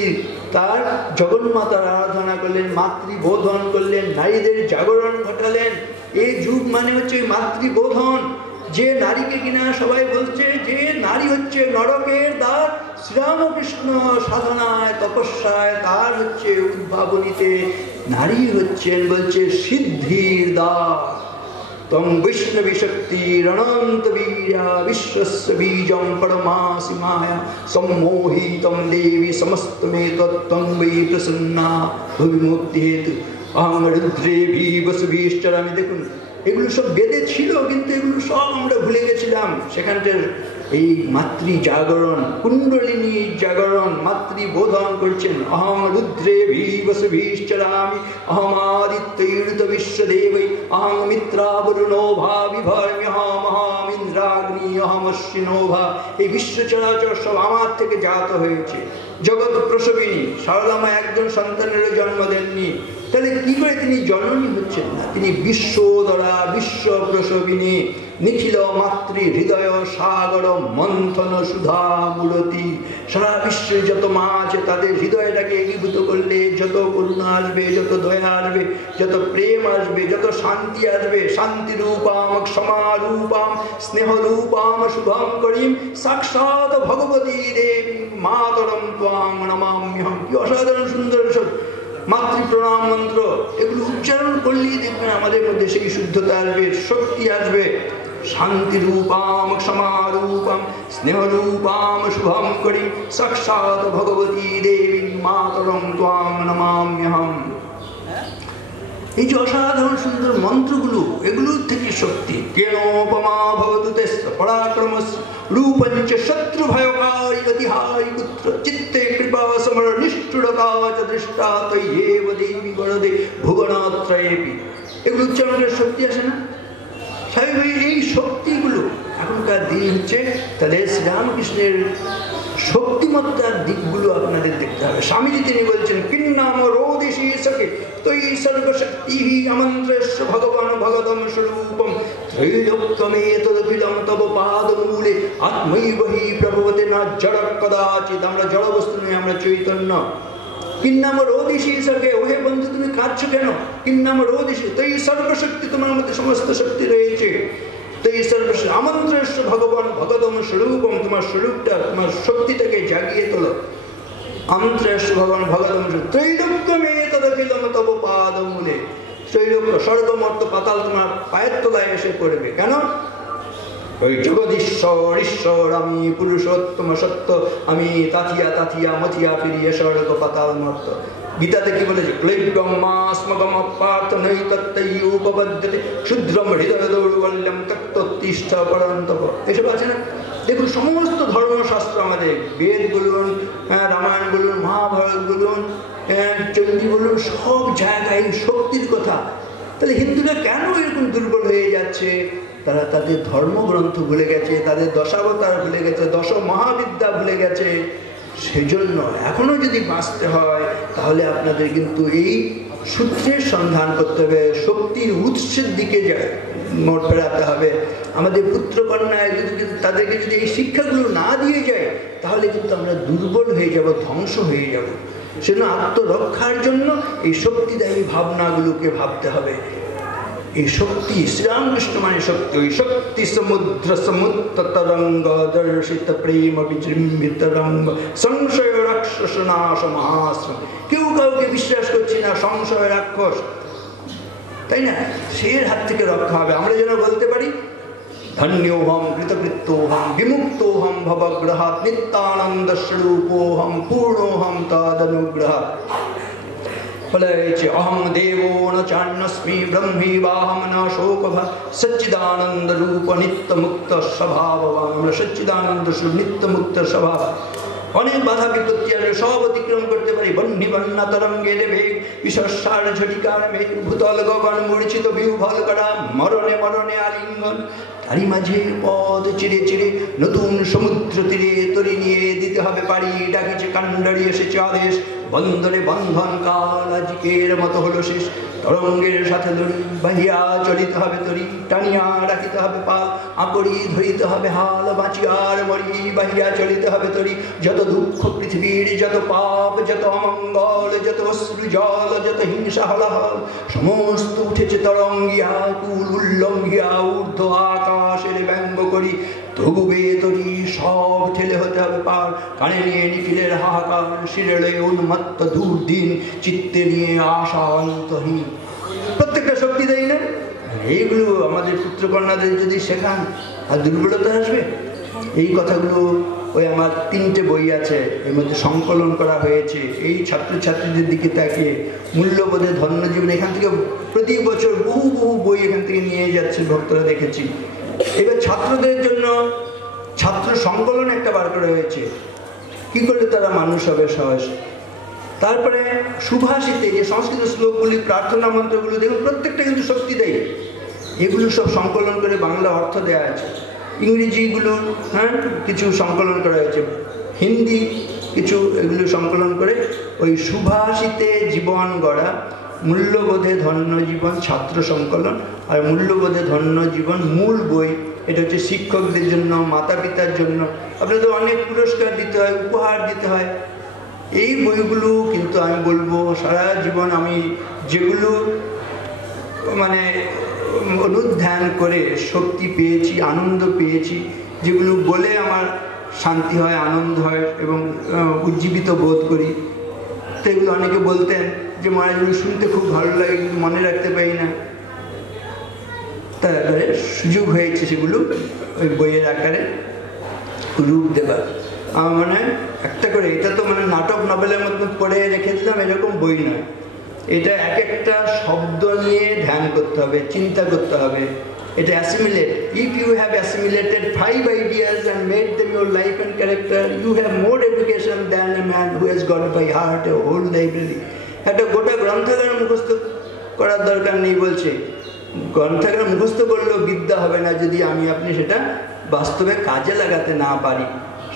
তার জগন্মাতার আরাধনা করলেন, মাতৃবোধন করলেন, নারীদের জাগরণ ঘটালেন। এই যুগ মানে হচ্ছে মাতৃবোধন। যে নারীকে কিনা সবাই বলছে যে নারী হচ্ছে নরকের দ্বার, শ্রীরামকৃষ্ণ সাধনায় তপস্যায় তার হচ্ছে উদ্ভাবনীতে নারী হচ্ছেন বলছে সিদ্ধির দ্বার। তং বৈষ্ণবী শক্তি অনন্ত বীর্যা বিশ্বস্য বীজম পরমাসি মায়া, সম্মোহিতম দেবী সমস্তমে তত্ত্বং বৈ প্রসন্না ভুবি মুক্তি হেতু অহং রুদ্রে বসুভীশ্চরামি। দেখুন এগুলো সব বেদে ছিল, কিন্তু এগুলো সব আমরা ভুলে গেছিলাম। সেখানটার এই মাতৃ জাগরণ, কুণ্ডলিনী জাগরণ, মাতৃ বোধন করছেন। অহং রুদ্রে ভীবসভীশ্চরামি অহমাদিত্যৈরুত বিশ্বদেবৈ অহং মিত্রাবরুণো ভাবিভর্ম্যহম অহম ইন্দ্রাগ্নি অহমশ্বিনোভা। এই বিশ্ব চরাচর সব আমার থেকে জাত হয়েছে। জগৎ প্রসবিনী সারদামা একজন সন্তানেরও জন্ম দেননি, তাহলে কি করে তিনি জননী হচ্ছেন না? তিনি বিশ্বদরা, বিশ্ব প্রসবিনী, নিখিল মাতৃ হৃদয় সাগর মন্থন সুধা মূরতি। সারা বিশ্বে যত মা আছে তাদের হৃদয়টাকে এগীভূত করলে যত করুণা আসবে, যত দয়া আসবে, যত প্রেম আসবে, যত শান্তি আসবে। শান্তি রূপাম ক্ষমা রূপাম স্নেহ রূপাম শুভম করিম সাক্ষাৎ ভগবতী দেবী মাতরম ত্বাং নমাম্যহম। কি অসাধারণ সুন্দর সব মাতৃ প্রণাম মন্ত্র, এগুলো উচ্চারণ করলেই দেখবেন আমাদের মধ্যে সেই শুদ্ধতা আসবে, শক্তি আসবে। শান্তি রূপাম ক্ষমা রূপাম স্নেহ রূপাম শুভম করি সাক্ষাৎ ভগবতী দেবী মাতরম ত্বাং নমাম্যহম। এই যে অসাধারণ সুন্দর মন্ত্রগুলো, এগুলোর থেকে শক্তি। কেনোপমা ভবতু তেস্য পরাক্রমস্য রূপঞ্চ শত্রু ভয়কারী অতিহারী পুত্র চিত্তে কৃপা সমর নিষ্ঠুরতা চ দৃষ্টা তৈয়েব দেবী বরদে ভুবনত্রয়েপি। এগুলো উচ্চারণের শক্তি আসে না? স্বাভাবিক এই শক্তিগুলো এখনকার দিন হচ্ছে। তাহলে শ্রীরামকৃষ্ণের শক্তিমত্তার দিকগুলো আপনাদের দেখতে হবে। স্বামীজি তিনি বলছেন কিন্নাম রোদিশী সকে তৈ সর্বশক্তি আমন্ত্রস্য ভগবান ভগদম স্বরূপম ত্রৈলোক্যমেতদখিলম তব পাদমূলে আত্মৈব হি প্রভবতে না জড় কদাচিৎ। আমরা জড় বস্তু নই, আমরা চৈতন্য। কিন্নাম রোদিশী সকে, ওহে বন্ধু তুমি কাঁদছো কেন? কিন্নাম রোদিশী তৈ সর্বশক্তি, তোমার মধ্যে সমস্ত শক্তি রয়েছে। তৈ সর্বশক্তি আমন্ত্রস্য ভগবান ভগদম স্বরূপম, তোমার স্বরূপটা, তোমার শক্তিটাকে জাগিয়ে তোলো। আমন্ত্রস্য ভগবান ভগদম ত্রৈলোক্যমেতদখিলম তব পাদমূলে। ত্রৈলোক্য স্বর্গমর্ত পাতাল তোমার পায়ের তলায় এসে পড়বে। কেন? ওই জগদীশ্বর ঈশ্বর, আমি পুরুষোত্তম সত্য, আমি তাথিয়া তাথিয়া মথিয়া ফিরিয়ে স্বর্গ পাতাল মর্ত। গীতাতে কি বলেছে? ক্লৈব্যম মাস্মগম পার্থ নৈতত্তৈ উপপদ্যতে ক্ষুদ্রম হৃদয় দৌর্বল্যম তত্ত্বতিষ্ঠ পরন্তপ। এসব আছে না? দেখুন সমস্ত ধর্মশাস্ত্র আমাদের, বেদ বলুন, রামায়ণ বলুন, মহাভারত বলুন, চণ্ডী বলুন, সব জায়গায় শক্তির কথা। তাহলে হিন্দুরা কেন এরকম দুর্বল হয়ে যাচ্ছে? তারা তাদের ধর্মগ্রন্থ ভুলে গেছে, তাদের দশাবতার ভুলে গেছে, দশ মহাবিদ্যা ভুলে গেছে। সেজন্য এখনো যদি বাঁচতে হয় তাহলে আপনাদের কিন্তু এই সূত্রের সন্ধান করতে হবে, শক্তির উৎসের দিকে মোট ফেরাতে হবে। আমাদের পুত্রকন্যা তাদেরকে যদি এই শিক্ষাগুলো না দিয়ে যায় তাহলে কিন্তু আমরা দুর্বল হয়ে যাব, ধ্বংস হয়ে যাব। সেজন্য আত্মরক্ষার জন্য এই শক্তিদায়ী ভাবনাগুলোকে ভাবতে হবে। এই শক্তি, শ্রীরামকৃষ্ণ মানে শক্তি। ওই শক্তি সমুদ্র সমুদ্র তরঙ্গ দর্শিত প্রেম বিজৃম্ভিত রঙ্গ সংশয় রাক্ষস নাশ মহাশ্রম। কেউ কাউকে বিশ্বাস করছি না, সংশয় রাক্ষস, তাই না? সের হাত থেকে রক্ষা হবে। আমরা যেন বলতে পারি ধন্যোহম কৃতকৃত্যোহম বিমুক্তোহম ভবগ্রহাৎ নিত্যানন্দ স্বরূপোহম পূর্ণোহম তদনুগ্রহাৎ। ফলে অহং দেবো ন চান্নস্মি ব্রহ্মী বাহম ন শোকভা সচ্চিদানন্দ রূপ নিত্য মুক্ত স্বভাববান। আমরা সচ্চিদানন্দ স্বরূপ নিত্য মুক্ত স্বভাব। অনেক বাধা বিপত্তি আসলে সব অতিক্রম করতে পারি। বহ্নি বন্যা তরঙ্গের বেগ বিশ্বসার ঝটিকার মেঘ ভূতল গগন মূর্ছিত বিহ্বল করা মরণে মরণে আলিঙ্গন। তারই মাঝে পদ চিরে চিরে নতুন সমুদ্র তীরে তরি নিয়ে দিতে হবে পারি। ডাকিছে কাণ্ডারি এসেছে আদেশ, বন্দরে বন্ধন কাল আজকের মতো হলো শেষ। তরঙ্গের সাথে লড়ি বাহিয়া চলিতে হবে তরি, টানিয়া রাখিতে হবে পাল, আকড়ি ধরিতে হবে হাল, বাঁচিয়ার মরি বাহিয়া চলিতে হবে তরি। যত দুঃখ পৃথিবীর, যত পাপ, যত অমঙ্গল, যত অশ্রু জল, যত হিংসা হলাহল, সমস্ত উঠেছে তরঙ্গিয়া কুল উল্লঙ্ঘিয়া ঊর্ধ্ব আকাশের ব্যঙ্গ করি। তবু বেতরি সব ঠেলে হতে হবে পার। কানে নিয়ে নিখিলের হাহাকার, শিরেলে উন্মত্ত দুর্দিন, চিত্তে নিয়ে আশা অন্তহীন। প্রত্যেকটা শক্তি দেয় না? এইগুলো আমাদের পুত্রকন্যাদের যদি শেখান আর দুর্বলতা আসবে। এই কথাগুলো ওই আমার 3টে বই আছে, এর মধ্যে সংকলন করা হয়েছে। এই ছাত্রছাত্রীদের দিকে তাকিয়ে মূল্যবোধে ধন্যজীবন, এখান থেকে প্রতি বছর বহু বহু বই এখান থেকে নিয়ে যাচ্ছে ভক্তরা, দেখেছি। এবার ছাত্রদের জন্য ছাত্র সংকলন একটা বার করা হয়েছে, কি করলে তারা মানুষ হবে সহজ। তারপরে সুভাষিতে যে সংস্কৃত শ্লোকগুলি, প্রার্থনা মন্ত্রগুলো, দেখুন প্রত্যেকটা কিন্তু শক্তি দেয়। এগুলো সব সংকলন করে বাংলা অর্থ দেওয়া আছে। ইংরেজিগুলো কিছু সংকলন করা হয়েছে, হিন্দি কিছু, এগুলো সংকলন করে ওই সুভাষিতে জীবন গড়া, মূল্যবোধে ধন্য জীবন ছাত্র সংকলন, আর মূল্যবোধে ধন্য জীবন মূল বই। এটা হচ্ছে শিক্ষকদের জন্য, মাতা পিতার জন্য। আপনাদের অনেক পুরস্কার দিতে হয়, উপহার দিতে হয়। এই বইগুলো কিন্তু আমি বলবো সারা জীবন আমি যেগুলো মানে অনুধ্যান করে শক্তি পেয়েছি, আনন্দ পেয়েছি, যেগুলো বলে আমার শান্তি হয়, আনন্দ হয় এবং উজ্জীবিত বোধ করি, তো এগুলো অনেকে বলতেন যে মা এগুলো শুনতে খুব ভালো লাগে কিন্তু মনে রাখতে পারি না। তারপরে সুযোগ হয়েছে সেগুলো ওই বইয়ের আকারে রূপ দেবার। আমার মনে হয় একটা করে, এটা তো মানে নাটক নভেলের মতো পড়ে রেখে দিলাম এরকম বই নয়, এটা এক একটা শব্দ নিয়ে ধ্যান করতে হবে, চিন্তা করতে হবে, এটা assimilate. If you have assimilated 5 ideas and made them your life and character, you have more education than a man who has got by heart a whole library. একটা গোটা গ্রন্থাগার মুখস্থ করার দরকার নেই বলছে। গ্রন্থাগার মুখস্থ করলেও বিদ্যা হবে না যদি আমি আপনি সেটা বাস্তবে কাজে লাগাতে না পারি।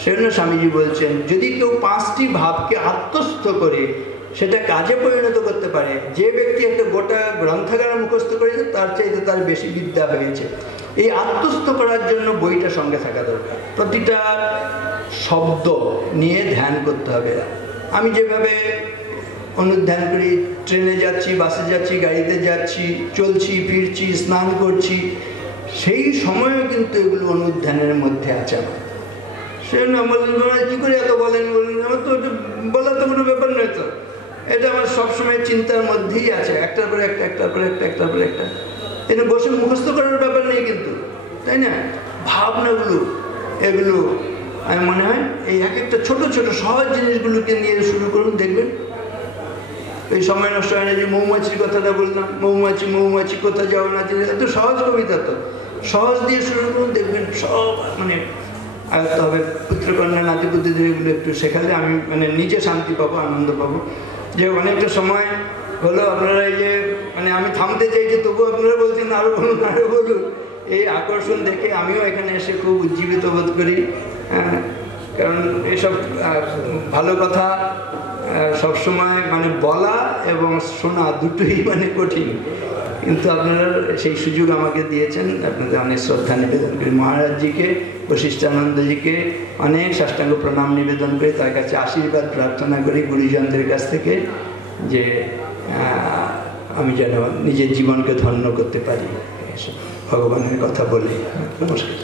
সেজন্য স্বামীজি বলছেন যদি কেউ 5টি ভাবকে আত্মস্থ করে সেটা কাজে পরিণত করতে পারে, যে ব্যক্তি একটা গোটা গ্রন্থাগার মুখস্থ করেছে তার চাইতে তার বেশি বিদ্যা হয়েছে। এই আত্মস্থ করার জন্য বইটা সঙ্গে থাকা দরকার, প্রতিটা শব্দ নিয়ে ধ্যান করতে হবে। আমি যেভাবে অনুধ্যান করি, ট্রেনে যাচ্ছি, বাসে যাচ্ছি, গাড়িতে যাচ্ছি, চলছি, ফিরছি, স্নান করছি, সেই সময়ও কিন্তু এগুলো অনুধ্যানের মধ্যে আছে আমার। সেজন্য বললেন কী করে এত বলেন, বললেন আমার তো বলার তো কোনো ব্যাপার নয়, তো এটা আমার সবসময় চিন্তার মধ্যেই আছে, একটার পরে একটা, একটার পরে একটা, একটার পরে একটা। এটা বসে মুখস্থ করার ব্যাপার নেই কিন্তু, তাই না? ভাবনাগুলো এগুলো আমি মনে হয় এই এক একটা ছোট ছোট সহজ জিনিসগুলোকে নিয়ে শুরু করুন, দেখবেন এই সময় নষ্ট হয় না। যে মৌমাছির কথাটা বললাম, মৌমাছি মৌমাছি কোথা যাও না, এত সহজ কবিতা, তো সহজ দিয়ে শুরু করুন, দেখবেন সব মানে আয়ত্ত হবে। পুত্রকন্যা নাতিপুতিদের এগুলো একটু শেখালে আমি মানে নিজে শান্তি পাবো, আনন্দ পাবো। যে অনেকটা সময় হলো আপনারা এই যে মানে আমি থামতে চাইছি, তবু আপনারা বলছেন আরো বলুন, আরো বলুন। এই আকর্ষণ দেখে আমিও এখানে এসে খুব উজ্জীবিত বোধ করি, কারণ এসব ভালো কথা সবসময় মানে বলা এবং শোনা দুটোই মানে কঠিন, কিন্তু আপনারা সেই সুযোগ আমাকে দিয়েছেন। আপনাদের অনেক শ্রদ্ধা নিবেদন করি, মহারাজজিকে, বশিষ্ঠানন্দজিকে অনেক সাষ্টাঙ্গ প্রণাম নিবেদন করি, তার কাছে আশীর্বাদ প্রার্থনা করি গুরুজনদের কাছ থেকে যে আমি যেন নিজের জীবনকে ধন্য করতে পারি ভগবানের কথা বলে। নমস্কার।